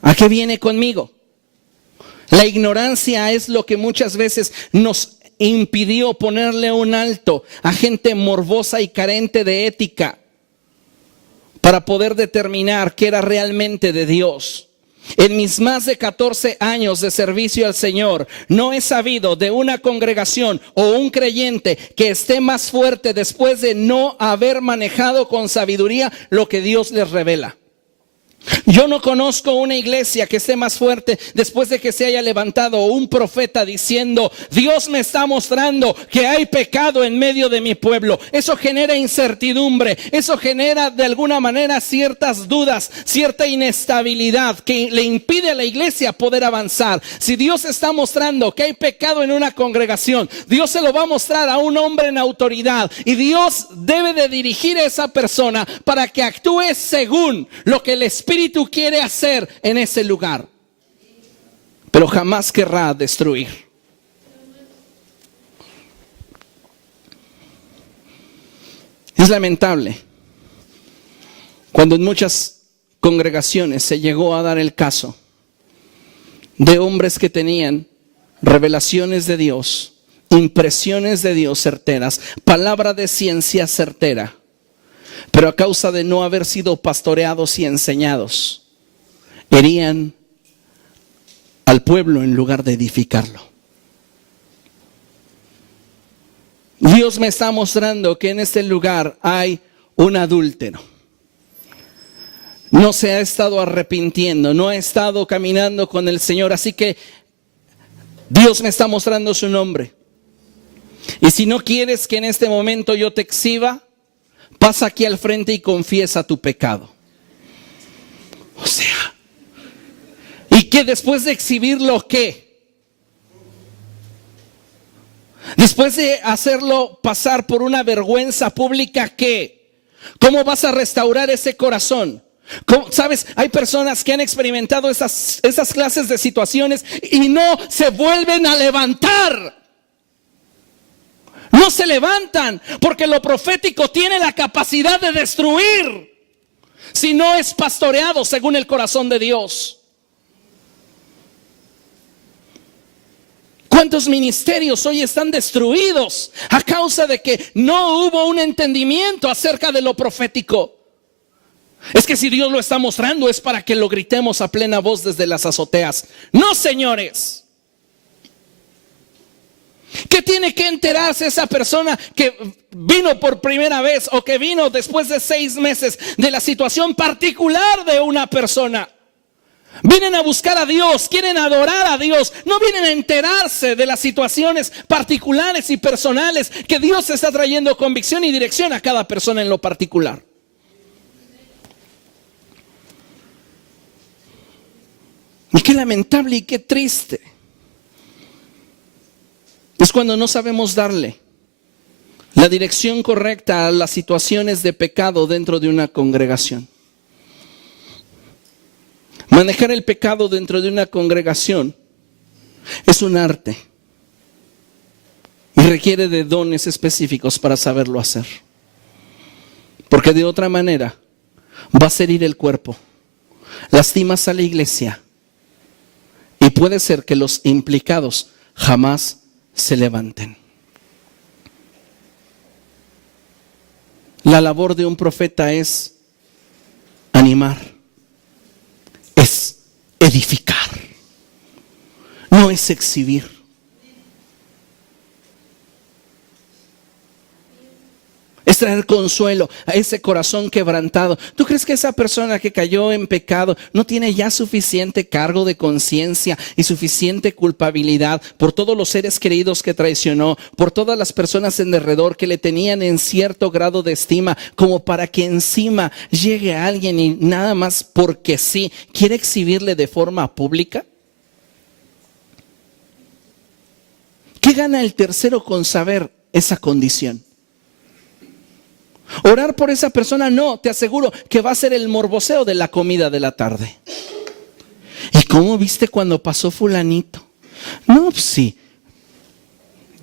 ¿A qué viene conmigo? La ignorancia es lo que muchas veces nos impidió ponerle un alto a gente morbosa y carente de ética para poder determinar qué era realmente de Dios. En mis más de 14 años de servicio al Señor, no he sabido de una congregación o un creyente que esté más fuerte después de no haber manejado con sabiduría lo que Dios les revela. Yo no conozco una iglesia que esté más fuerte después de que se haya levantado un profeta diciendo, Dios me está mostrando que hay pecado en medio de mi pueblo. Eso genera incertidumbre, eso genera de alguna manera ciertas dudas, cierta inestabilidad que le impide a la iglesia poder avanzar. Si Dios está mostrando que hay pecado en una congregación, Dios se lo va a mostrar a un hombre en autoridad y Dios debe de dirigir a esa persona para que actúe según lo que el Espíritu quiere hacer en ese lugar, pero jamás querrá destruir. Es lamentable cuando en muchas congregaciones se llegó a dar el caso de hombres que tenían revelaciones de Dios, impresiones de Dios certeras, palabra de ciencia certera, pero a causa de no haber sido pastoreados y enseñados, herían al pueblo en lugar de edificarlo. Dios me está mostrando que en este lugar hay un adúltero. No se ha estado arrepintiendo, no ha estado caminando con el Señor, así que Dios me está mostrando su nombre. Y si no quieres que en este momento yo te exhiba, pasa aquí al frente y confiesa tu pecado. O sea, y que después de exhibirlo, ¿qué? Después de hacerlo pasar por una vergüenza pública, ¿qué? ¿Cómo vas a restaurar ese corazón? ¿Sabes? Hay personas que han experimentado esas clases de situaciones y no se vuelven a levantar. No se levantan porque lo profético tiene la capacidad de destruir si no es pastoreado según el corazón de Dios. ¿Cuántos ministerios hoy están destruidos a causa de que no hubo un entendimiento acerca de lo profético? Es que si Dios lo está mostrando es para que lo gritemos a plena voz desde las azoteas. No, señores. ¿Qué tiene que enterarse esa persona que vino por primera vez o que vino después de 6 meses de la situación particular de una persona? Vienen a buscar a Dios, quieren adorar a Dios, no vienen a enterarse de las situaciones particulares y personales que Dios está trayendo convicción y dirección a cada persona en lo particular. Y qué lamentable y qué triste es cuando no sabemos darle la dirección correcta a las situaciones de pecado dentro de una congregación. Manejar el pecado dentro de una congregación es un arte y requiere de dones específicos para saberlo hacer. Porque de otra manera vas a herir el cuerpo, lastimas a la iglesia y puede ser que los implicados jamás se levanten. La labor de un profeta es animar, es edificar, no es exhibir. Es traer consuelo a ese corazón quebrantado. ¿Tú crees que esa persona que cayó en pecado no tiene ya suficiente cargo de conciencia y suficiente culpabilidad por todos los seres queridos que traicionó, por todas las personas en derredor que le tenían en cierto grado de estima, como para que encima llegue alguien y nada más porque sí quiere exhibirle de forma pública? ¿Qué gana el tercero con saber esa condición? Orar por esa persona, no, te aseguro que va a ser el morboseo de la comida de la tarde. ¿Y cómo viste cuando pasó fulanito? No, pues sí,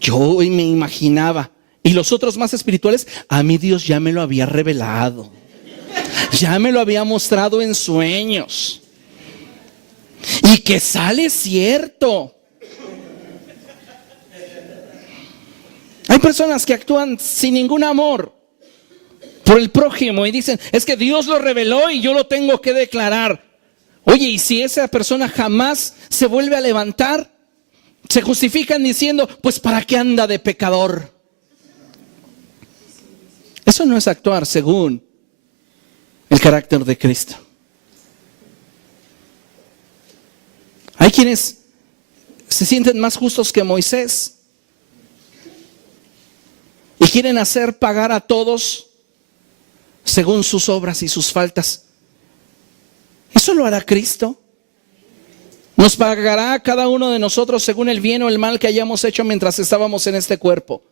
Yo me imaginaba. Y los otros más espirituales, a mí Dios ya me lo había revelado. Ya me lo había mostrado en sueños. Y que sale cierto. Hay personas que actúan sin ningún amor por el prójimo y dicen, es que Dios lo reveló y yo lo tengo que declarar. Oye, y si esa persona jamás se vuelve a levantar, se justifican diciendo, pues ¿para qué anda de pecador? Eso no es actuar según el carácter de Cristo. Hay quienes se sienten más justos que Moisés y quieren hacer pagar a todos según sus obras y sus faltas. ¿Eso lo hará Cristo? Nos pagará a cada uno de nosotros según el bien o el mal que hayamos hecho mientras estábamos en este cuerpo.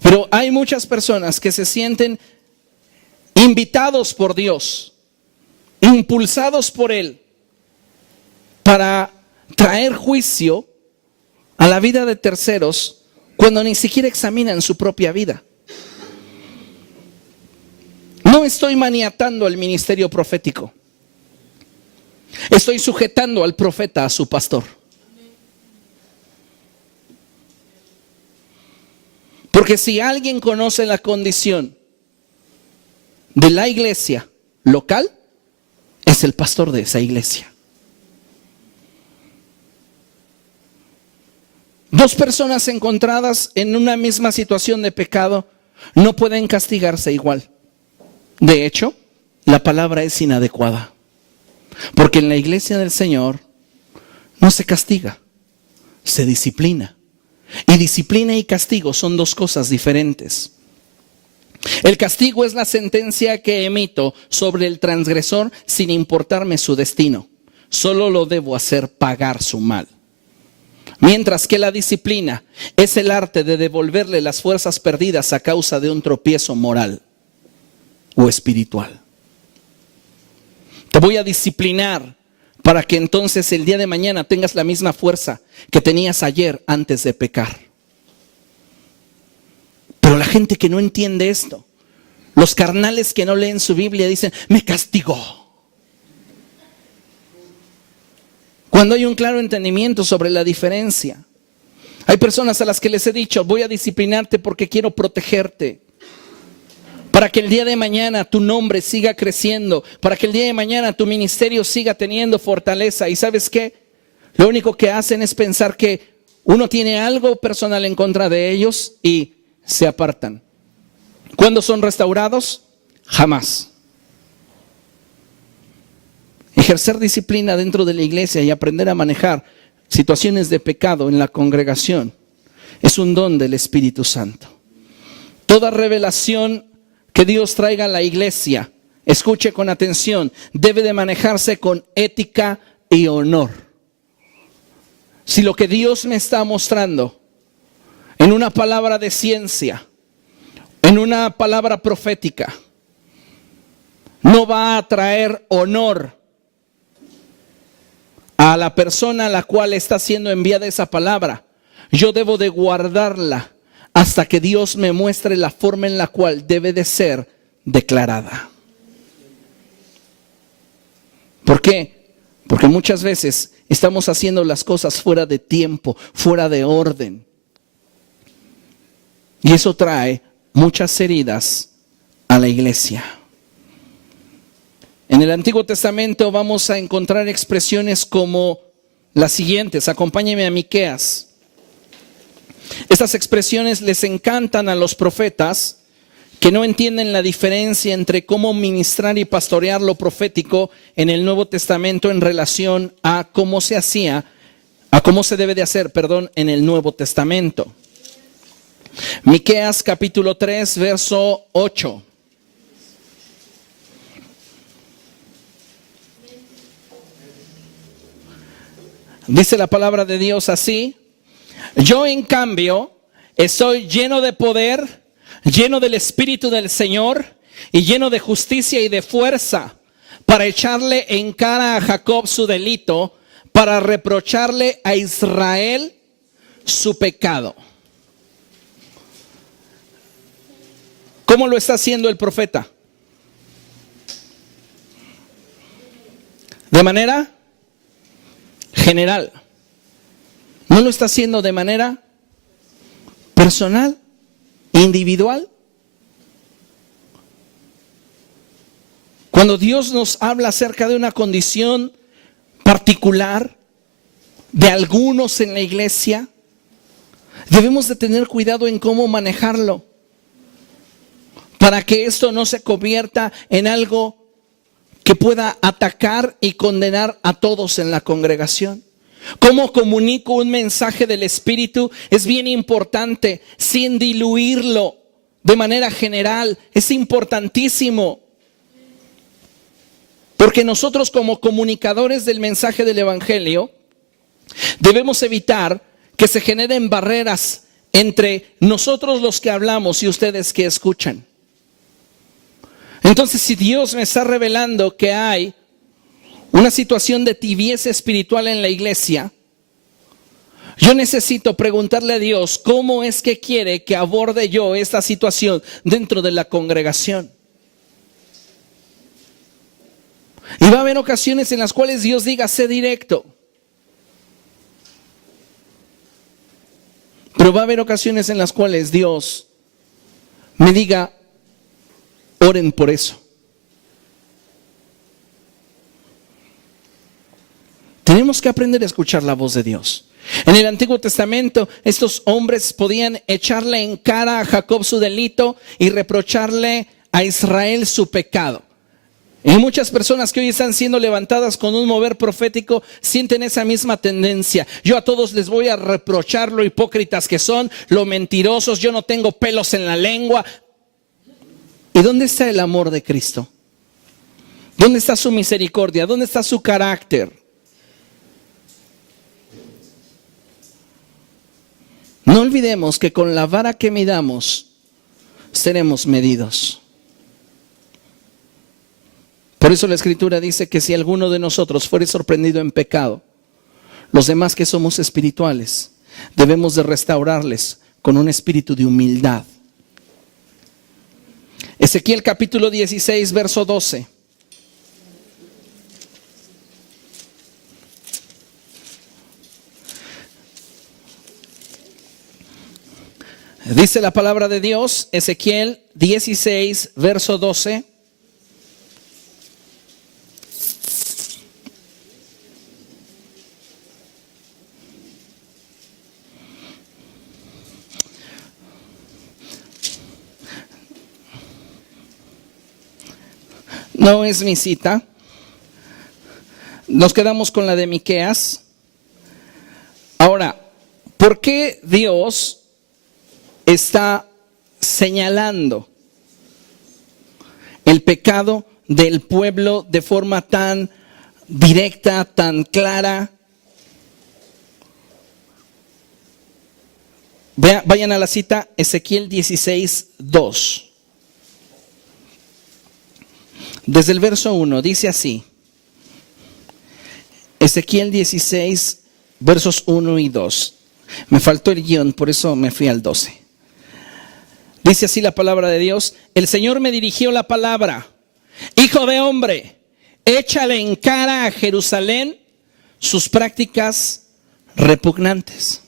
Pero hay muchas personas que se sienten invitados por Dios, impulsados por Él, para traer juicio a la vida de terceros cuando ni siquiera examinan su propia vida. No estoy maniatando al ministerio profético. Estoy sujetando al profeta a su pastor. Porque si alguien conoce la condición de la iglesia local, es el pastor de esa iglesia. Dos personas encontradas en una misma situación de pecado no pueden castigarse igual. De hecho, la palabra es inadecuada. Porque en la iglesia del Señor no se castiga, se disciplina. Y disciplina y castigo son dos cosas diferentes. El castigo es la sentencia que emito sobre el transgresor sin importarme su destino. Solo lo debo hacer pagar su mal. Mientras que la disciplina es el arte de devolverle las fuerzas perdidas a causa de un tropiezo moral o espiritual. Te voy a disciplinar para que entonces el día de mañana tengas la misma fuerza que tenías ayer antes de pecar. Pero la gente que no entiende esto, los carnales que no leen su Biblia dicen, me castigó. Cuando hay un claro entendimiento sobre la diferencia. Hay personas a las que les he dicho, voy a disciplinarte porque quiero protegerte. Para que el día de mañana tu nombre siga creciendo. Para que el día de mañana tu ministerio siga teniendo fortaleza. ¿Y sabes qué? Lo único que hacen es pensar que uno tiene algo personal en contra de ellos y se apartan. ¿Cuándo son restaurados? Jamás. Ejercer disciplina dentro de la iglesia y aprender a manejar situaciones de pecado en la congregación es un don del Espíritu Santo. Toda revelación que Dios traiga a la iglesia, escuche con atención, debe de manejarse con ética y honor. Si lo que Dios me está mostrando en una palabra de ciencia, en una palabra profética, no va a traer honor a la persona a la cual está siendo enviada esa palabra, yo debo de guardarla hasta que Dios me muestre la forma en la cual debe de ser declarada. ¿Por qué? Porque muchas veces estamos haciendo las cosas fuera de tiempo, fuera de orden. Y eso trae muchas heridas a la iglesia. En el Antiguo Testamento vamos a encontrar expresiones como las siguientes. Acompáñenme a Miqueas. Estas expresiones les encantan a los profetas que no entienden la diferencia entre cómo ministrar y pastorear lo profético en el Nuevo Testamento en relación a cómo se hacía, a cómo se debe de hacer, en el Nuevo Testamento. Miqueas capítulo 3, verso 8. Dice la palabra de Dios así: yo en cambio estoy lleno de poder, lleno del Espíritu del Señor y lleno de justicia y de fuerza para echarle en cara a Jacob su delito, para reprocharle a Israel su pecado. ¿Cómo lo está haciendo el profeta? De manera general. No lo está haciendo de manera personal, individual. Cuando Dios nos habla acerca de una condición particular de algunos en la iglesia, debemos de tener cuidado en cómo manejarlo para que esto no se convierta en algo que pueda atacar y condenar a todos en la congregación. ¿Cómo comunico un mensaje del Espíritu? Es bien importante, sin diluirlo de manera general. Es importantísimo. Porque nosotros como comunicadores del mensaje del Evangelio debemos evitar que se generen barreras entre nosotros los que hablamos y ustedes que escuchan. Entonces, si Dios me está revelando que hay una situación de tibieza espiritual en la iglesia, yo necesito preguntarle a Dios cómo es que quiere que aborde yo esta situación dentro de la congregación. Y va a haber ocasiones en las cuales Dios diga, sé directo. Pero va a haber ocasiones en las cuales Dios me diga, oren por eso. Tenemos que aprender a escuchar la voz de Dios. En el Antiguo Testamento, estos hombres podían echarle en cara a Jacob su delito y reprocharle a Israel su pecado. Y muchas personas que hoy están siendo levantadas con un mover profético sienten esa misma tendencia. Yo a todos les voy a reprochar lo hipócritas que son, lo mentirosos, yo no tengo pelos en la lengua. ¿Y dónde está el amor de Cristo? ¿Dónde está su misericordia? ¿Dónde está su carácter? No olvidemos que con la vara que midamos seremos medidos. Por eso la Escritura dice que si alguno de nosotros fuere sorprendido en pecado, los demás que somos espirituales debemos de restaurarles con un espíritu de humildad. Ezequiel capítulo 16, verso 12. Dice la palabra de Dios, Ezequiel 16, verso 12. No es mi cita. Nos quedamos con la de Miqueas. Ahora, ¿por qué Dios está señalando el pecado del pueblo de forma tan directa, tan clara? Vayan a la cita, Ezequiel 16, 2. Desde el verso 1 dice así, Ezequiel 16, versos 1 y 2. Me faltó el guión, por eso me fui al 12. Dice así la palabra de Dios, el Señor me dirigió la palabra, hijo de hombre, échale en cara a Jerusalén sus prácticas repugnantes.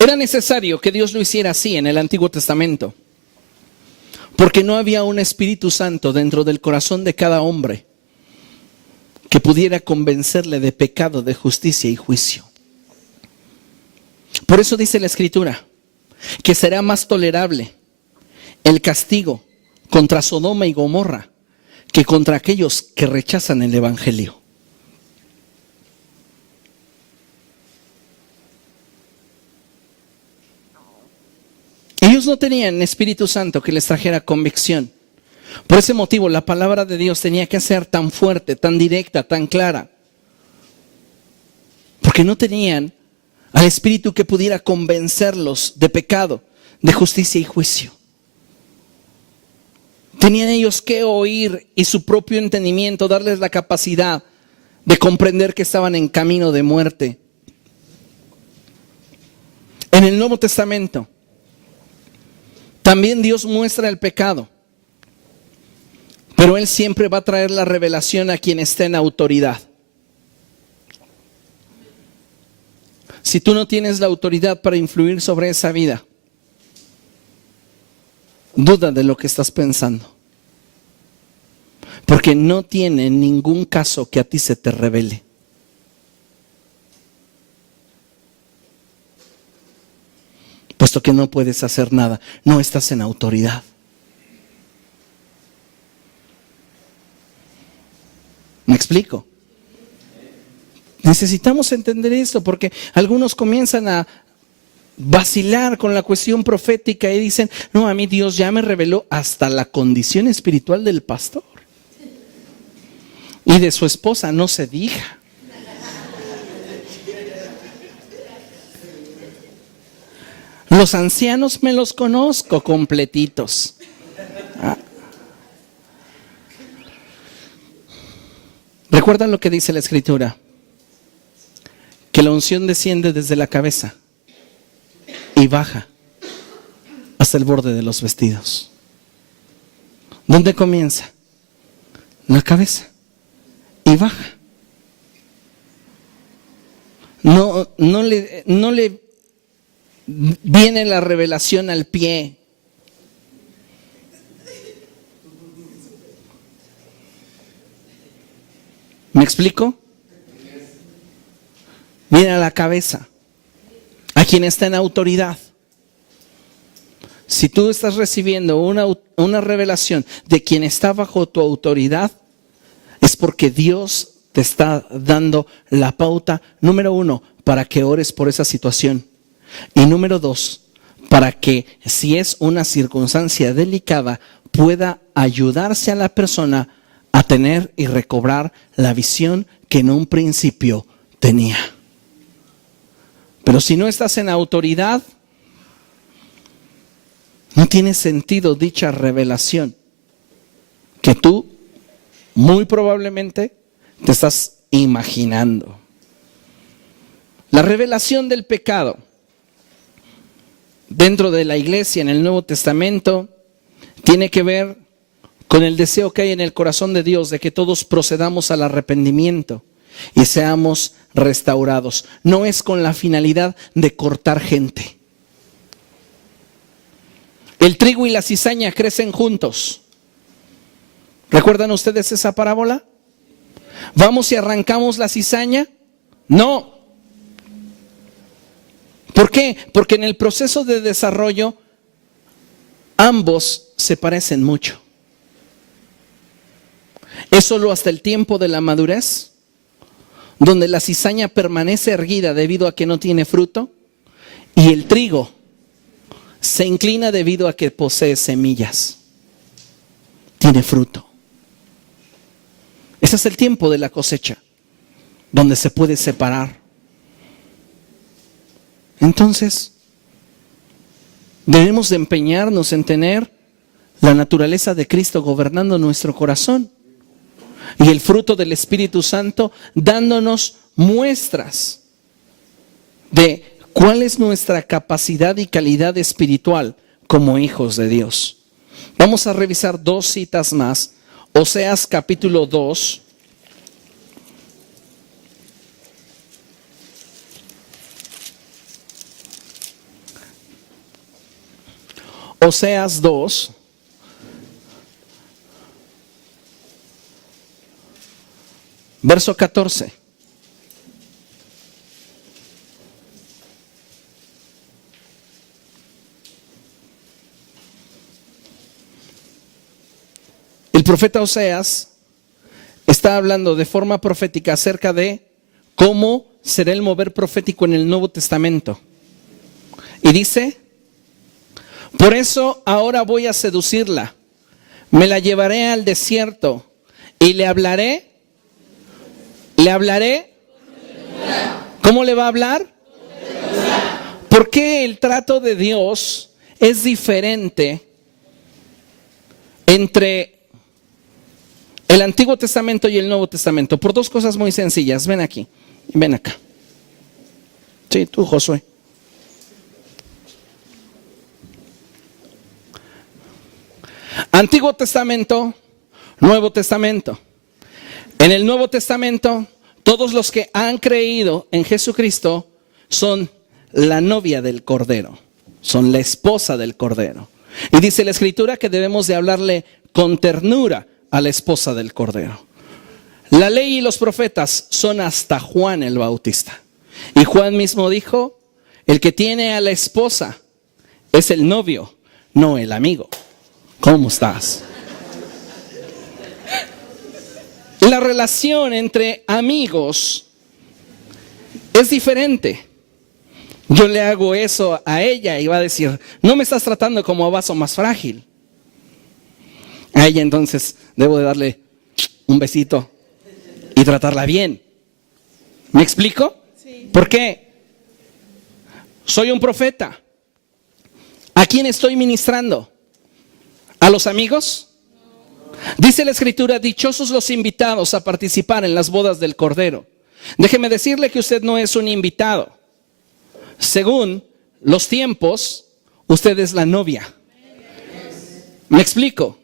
Era necesario que Dios lo hiciera así en el Antiguo Testamento, porque no había un Espíritu Santo dentro del corazón de cada hombre que pudiera convencerle de pecado, de justicia y juicio. Por eso dice la Escritura que será más tolerable el castigo contra Sodoma y Gomorra que contra aquellos que rechazan el Evangelio. Ellos no tenían Espíritu Santo que les trajera convicción. Por ese motivo la palabra de Dios tenía que ser tan fuerte, tan directa, tan clara. Porque no tenían al Espíritu que pudiera convencerlos de pecado, de justicia y juicio. Tenían ellos que oír y su propio entendimiento, darles la capacidad de comprender que estaban en camino de muerte. En el Nuevo Testamento, también Dios muestra el pecado, pero Él siempre va a traer la revelación a quien está en autoridad. Si tú no tienes la autoridad para influir sobre esa vida, duda de lo que estás pensando. Porque no tiene ningún caso que a ti se te revele. Puesto que no puedes hacer nada, no estás en autoridad. ¿Me explico? Necesitamos entender esto porque algunos comienzan a vacilar con la cuestión profética y dicen, no, a mí Dios ya me reveló hasta la condición espiritual del pastor. Y de su esposa no se diga. Los ancianos me los conozco completitos. ¿Recuerdan lo que dice la Escritura? Que la unción desciende desde la cabeza y baja hasta el borde de los vestidos. ¿Dónde comienza? La cabeza y baja. No le viene la revelación al pie. ¿Me explico? Viene a la cabeza, a quien está en autoridad. Si tú estás recibiendo una revelación de quien está bajo tu autoridad, es porque Dios te está dando la pauta, número 1, para que ores por esa situación. Y número 2, para que si es una circunstancia delicada, pueda ayudarse a la persona a tener y recobrar la visión que en un principio tenía. Pero si no estás en autoridad, no tiene sentido dicha revelación que tú muy probablemente te estás imaginando. La revelación del pecado dentro de la iglesia en el Nuevo Testamento tiene que ver con el deseo que hay en el corazón de Dios de que todos procedamos al arrepentimiento y seamos restaurados. No es con la finalidad de cortar gente. El trigo y la cizaña crecen juntos. ¿Recuerdan ustedes esa parábola? ¿Vamos y arrancamos la cizaña? No. ¿Por qué? Porque en el proceso de desarrollo ambos se parecen mucho. Es solo hasta el tiempo de la madurez, donde la cizaña permanece erguida debido a que no tiene fruto, y el trigo se inclina debido a que posee semillas. Tiene fruto. Ese es el tiempo de la cosecha, donde se puede separar. Entonces, debemos de empeñarnos en tener la naturaleza de Cristo gobernando nuestro corazón y el fruto del Espíritu Santo dándonos muestras de cuál es nuestra capacidad y calidad espiritual como hijos de Dios. Vamos a revisar 2 citas más. Oseas capítulo 2. Oseas 2. Verso 14. El profeta Oseas está hablando de forma profética acerca de cómo será el mover profético en el Nuevo Testamento. Y dice: por eso ahora voy a seducirla, me la llevaré al desierto y le hablaré. ¿Cómo le va a hablar? ¿Por qué el trato de Dios es diferente entre el Antiguo Testamento y el Nuevo Testamento por dos cosas muy sencillas. Ven aquí, ven acá. Sí, tú, Josué. Antiguo Testamento, Nuevo Testamento. En el Nuevo Testamento, todos los que han creído en Jesucristo son la novia del Cordero, son la esposa del Cordero. Y dice la Escritura que debemos de hablarle con ternura a la esposa del Cordero. La ley y los profetas son hasta Juan el Bautista. Y Juan mismo dijo, el que tiene a la esposa es el novio, no el amigo. ¿Cómo estás? La relación entre amigos es diferente. Yo le hago eso a ella y va a decir, no me estás tratando como a vaso más frágil. A ella entonces debo de darle un besito y tratarla bien. ¿Me explico? Sí. ¿Por qué? Soy un profeta. ¿A quién estoy ministrando? ¿A los amigos? Dice la Escritura, dichosos los invitados a participar en las bodas del Cordero. Déjeme decirle que usted no es un invitado. Según los tiempos, usted es la novia. ¿Me explico?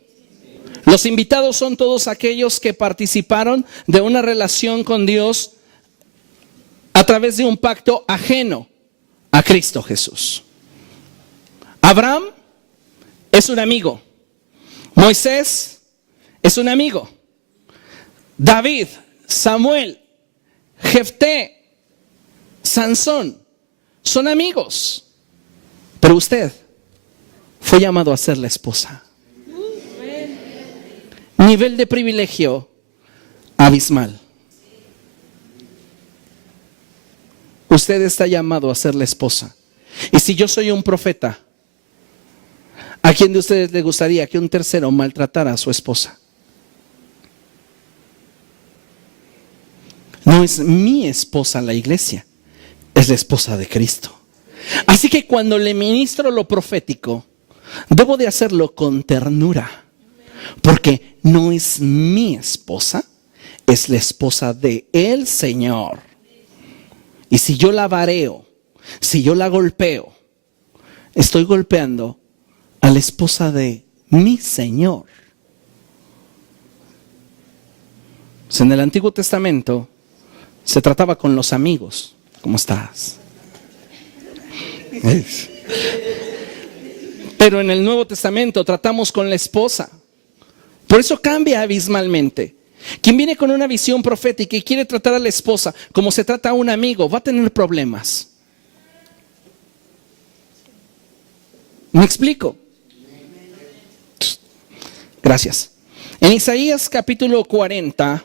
Los invitados son todos aquellos que participaron de una relación con Dios a través de un pacto ajeno a Cristo Jesús. Abraham es un amigo. Moisés es un amigo. David, Samuel, Jefté, Sansón son amigos. Pero usted fue llamado a ser la esposa. Nivel de privilegio abismal. Usted está llamado a ser la esposa. Y si yo soy un profeta, ¿a quién de ustedes le gustaría que un tercero maltratara a su esposa? No es mi esposa la iglesia, es la esposa de Cristo. Así que cuando le ministro lo profético, debo de hacerlo con ternura, porque no es mi esposa, es la esposa de el Señor. Y si yo la vareo, si yo la golpeo, estoy golpeando a la esposa de mi Señor. Pues en el Antiguo Testamento se trataba con los amigos. ¿Cómo estás? Pero en el Nuevo Testamento tratamos con la esposa. Por eso cambia abismalmente. Quien viene con una visión profética y quiere tratar a la esposa como se trata a un amigo, va a tener problemas. ¿Me explico? Gracias. En Isaías capítulo 40,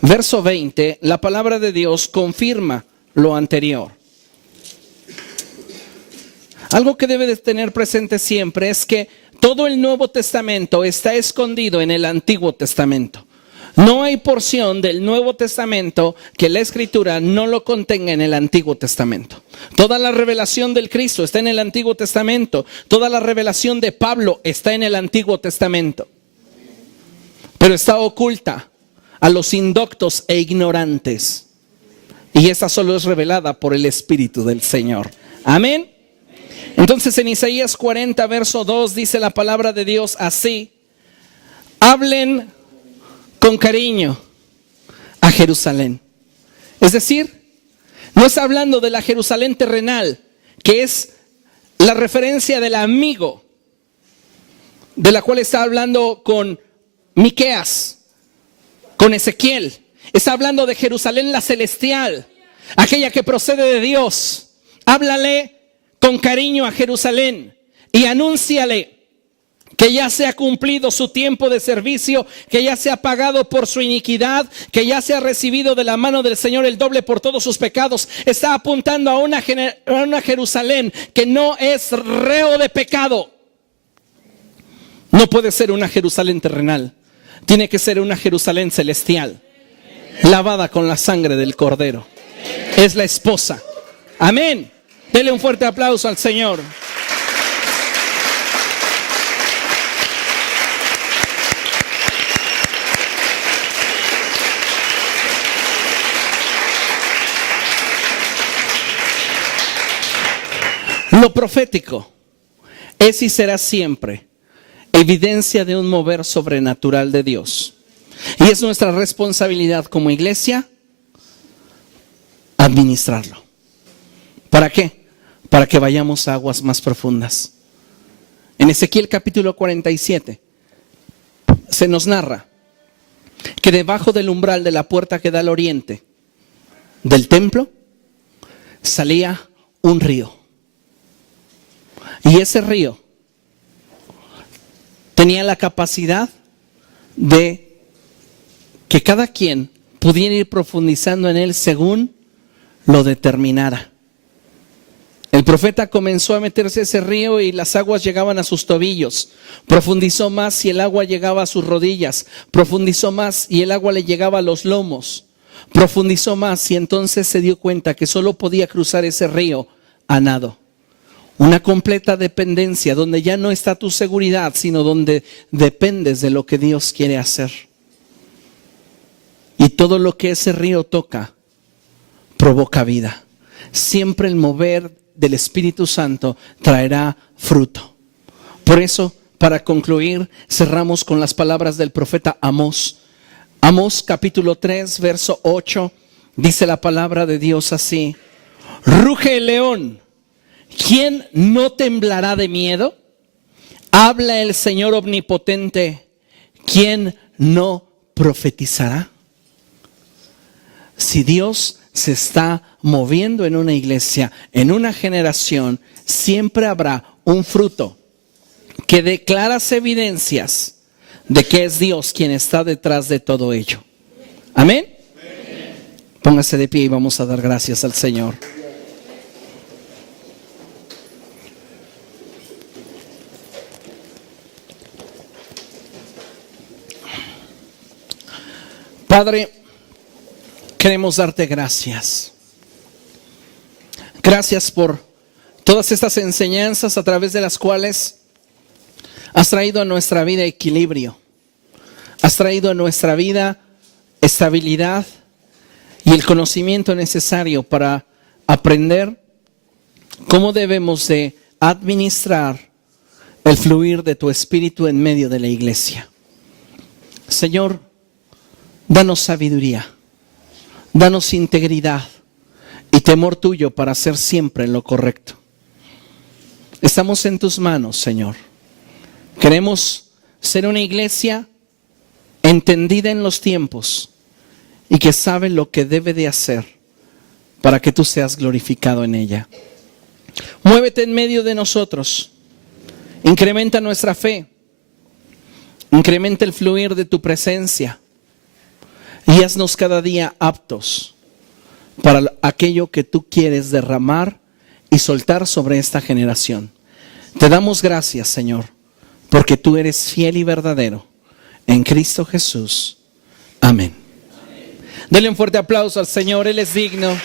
verso 20, la palabra de Dios confirma lo anterior. Algo que debe de tener presente siempre es que todo el Nuevo Testamento está escondido en el Antiguo Testamento. No hay porción del Nuevo Testamento que la Escritura no lo contenga en el Antiguo Testamento. Toda la revelación del Cristo está en el Antiguo Testamento. Toda la revelación de Pablo está en el Antiguo Testamento. Pero está oculta a los indoctos e ignorantes. Y esta solo es revelada por el Espíritu del Señor. Amén. Entonces en Isaías 40, verso 2 dice la palabra de Dios así: hablen con cariño a Jerusalén. Es decir, no está hablando de la Jerusalén terrenal, que es la referencia del amigo, de la cual está hablando con Miqueas, con Ezequiel. Está hablando de Jerusalén la celestial, aquella que procede de Dios. Háblale con cariño a Jerusalén y anúnciale que ya se ha cumplido su tiempo de servicio, que ya se ha pagado por su iniquidad, que ya se ha recibido de la mano del Señor el doble por todos sus pecados. Está apuntando a una Jerusalén que no es reo de pecado. No puede ser una Jerusalén terrenal, tiene que ser una Jerusalén celestial, lavada con la sangre del Cordero. Es la esposa. Amén. Dele un fuerte aplauso al Señor. Lo profético es y será siempre evidencia de un mover sobrenatural de Dios. Y es nuestra responsabilidad como iglesia administrarlo. ¿Para qué? Para que vayamos a aguas más profundas. En Ezequiel capítulo 47 se nos narra que debajo del umbral de la puerta que da al oriente del templo salía un río. Y ese río tenía la capacidad de que cada quien pudiera ir profundizando en él según lo determinara. El profeta comenzó a meterse a ese río y las aguas llegaban a sus tobillos. Profundizó más y el agua llegaba a sus rodillas. Profundizó más y el agua le llegaba a los lomos. Profundizó más y entonces se dio cuenta que solo podía cruzar ese río a nado. Una completa dependencia donde ya no está tu seguridad, sino donde dependes de lo que Dios quiere hacer. Y todo lo que ese río toca provoca vida. Siempre el mover del Espíritu Santo traerá fruto. Por eso, para concluir, cerramos con las palabras del profeta Amós. Amós capítulo 3, verso 8, dice la palabra de Dios así: ruge el león, ¿quién no temblará de miedo? Habla el Señor omnipotente, ¿quién no profetizará? Si Dios se está moviendo en una iglesia, en una generación, siempre habrá un fruto que dé claras evidencias de que es Dios quien está detrás de todo ello. ¿Amén? Póngase de pie y vamos a dar gracias al Señor. Padre, queremos darte gracias. Gracias por todas estas enseñanzas a través de las cuales has traído a nuestra vida equilibrio. Has traído a nuestra vida estabilidad y el conocimiento necesario para aprender cómo debemos de administrar el fluir de tu Espíritu en medio de la iglesia. Señor, danos sabiduría. Danos integridad y temor tuyo para hacer siempre lo correcto. Estamos en tus manos, Señor. Queremos ser una iglesia entendida en los tiempos y que sabe lo que debe de hacer para que tú seas glorificado en ella. Muévete en medio de nosotros. Incrementa nuestra fe. Incrementa el fluir de tu presencia. Y haznos cada día aptos para aquello que tú quieres derramar y soltar sobre esta generación. Te damos gracias, Señor, porque tú eres fiel y verdadero. En Cristo Jesús. Amén. Denle un fuerte aplauso al Señor, Él es digno.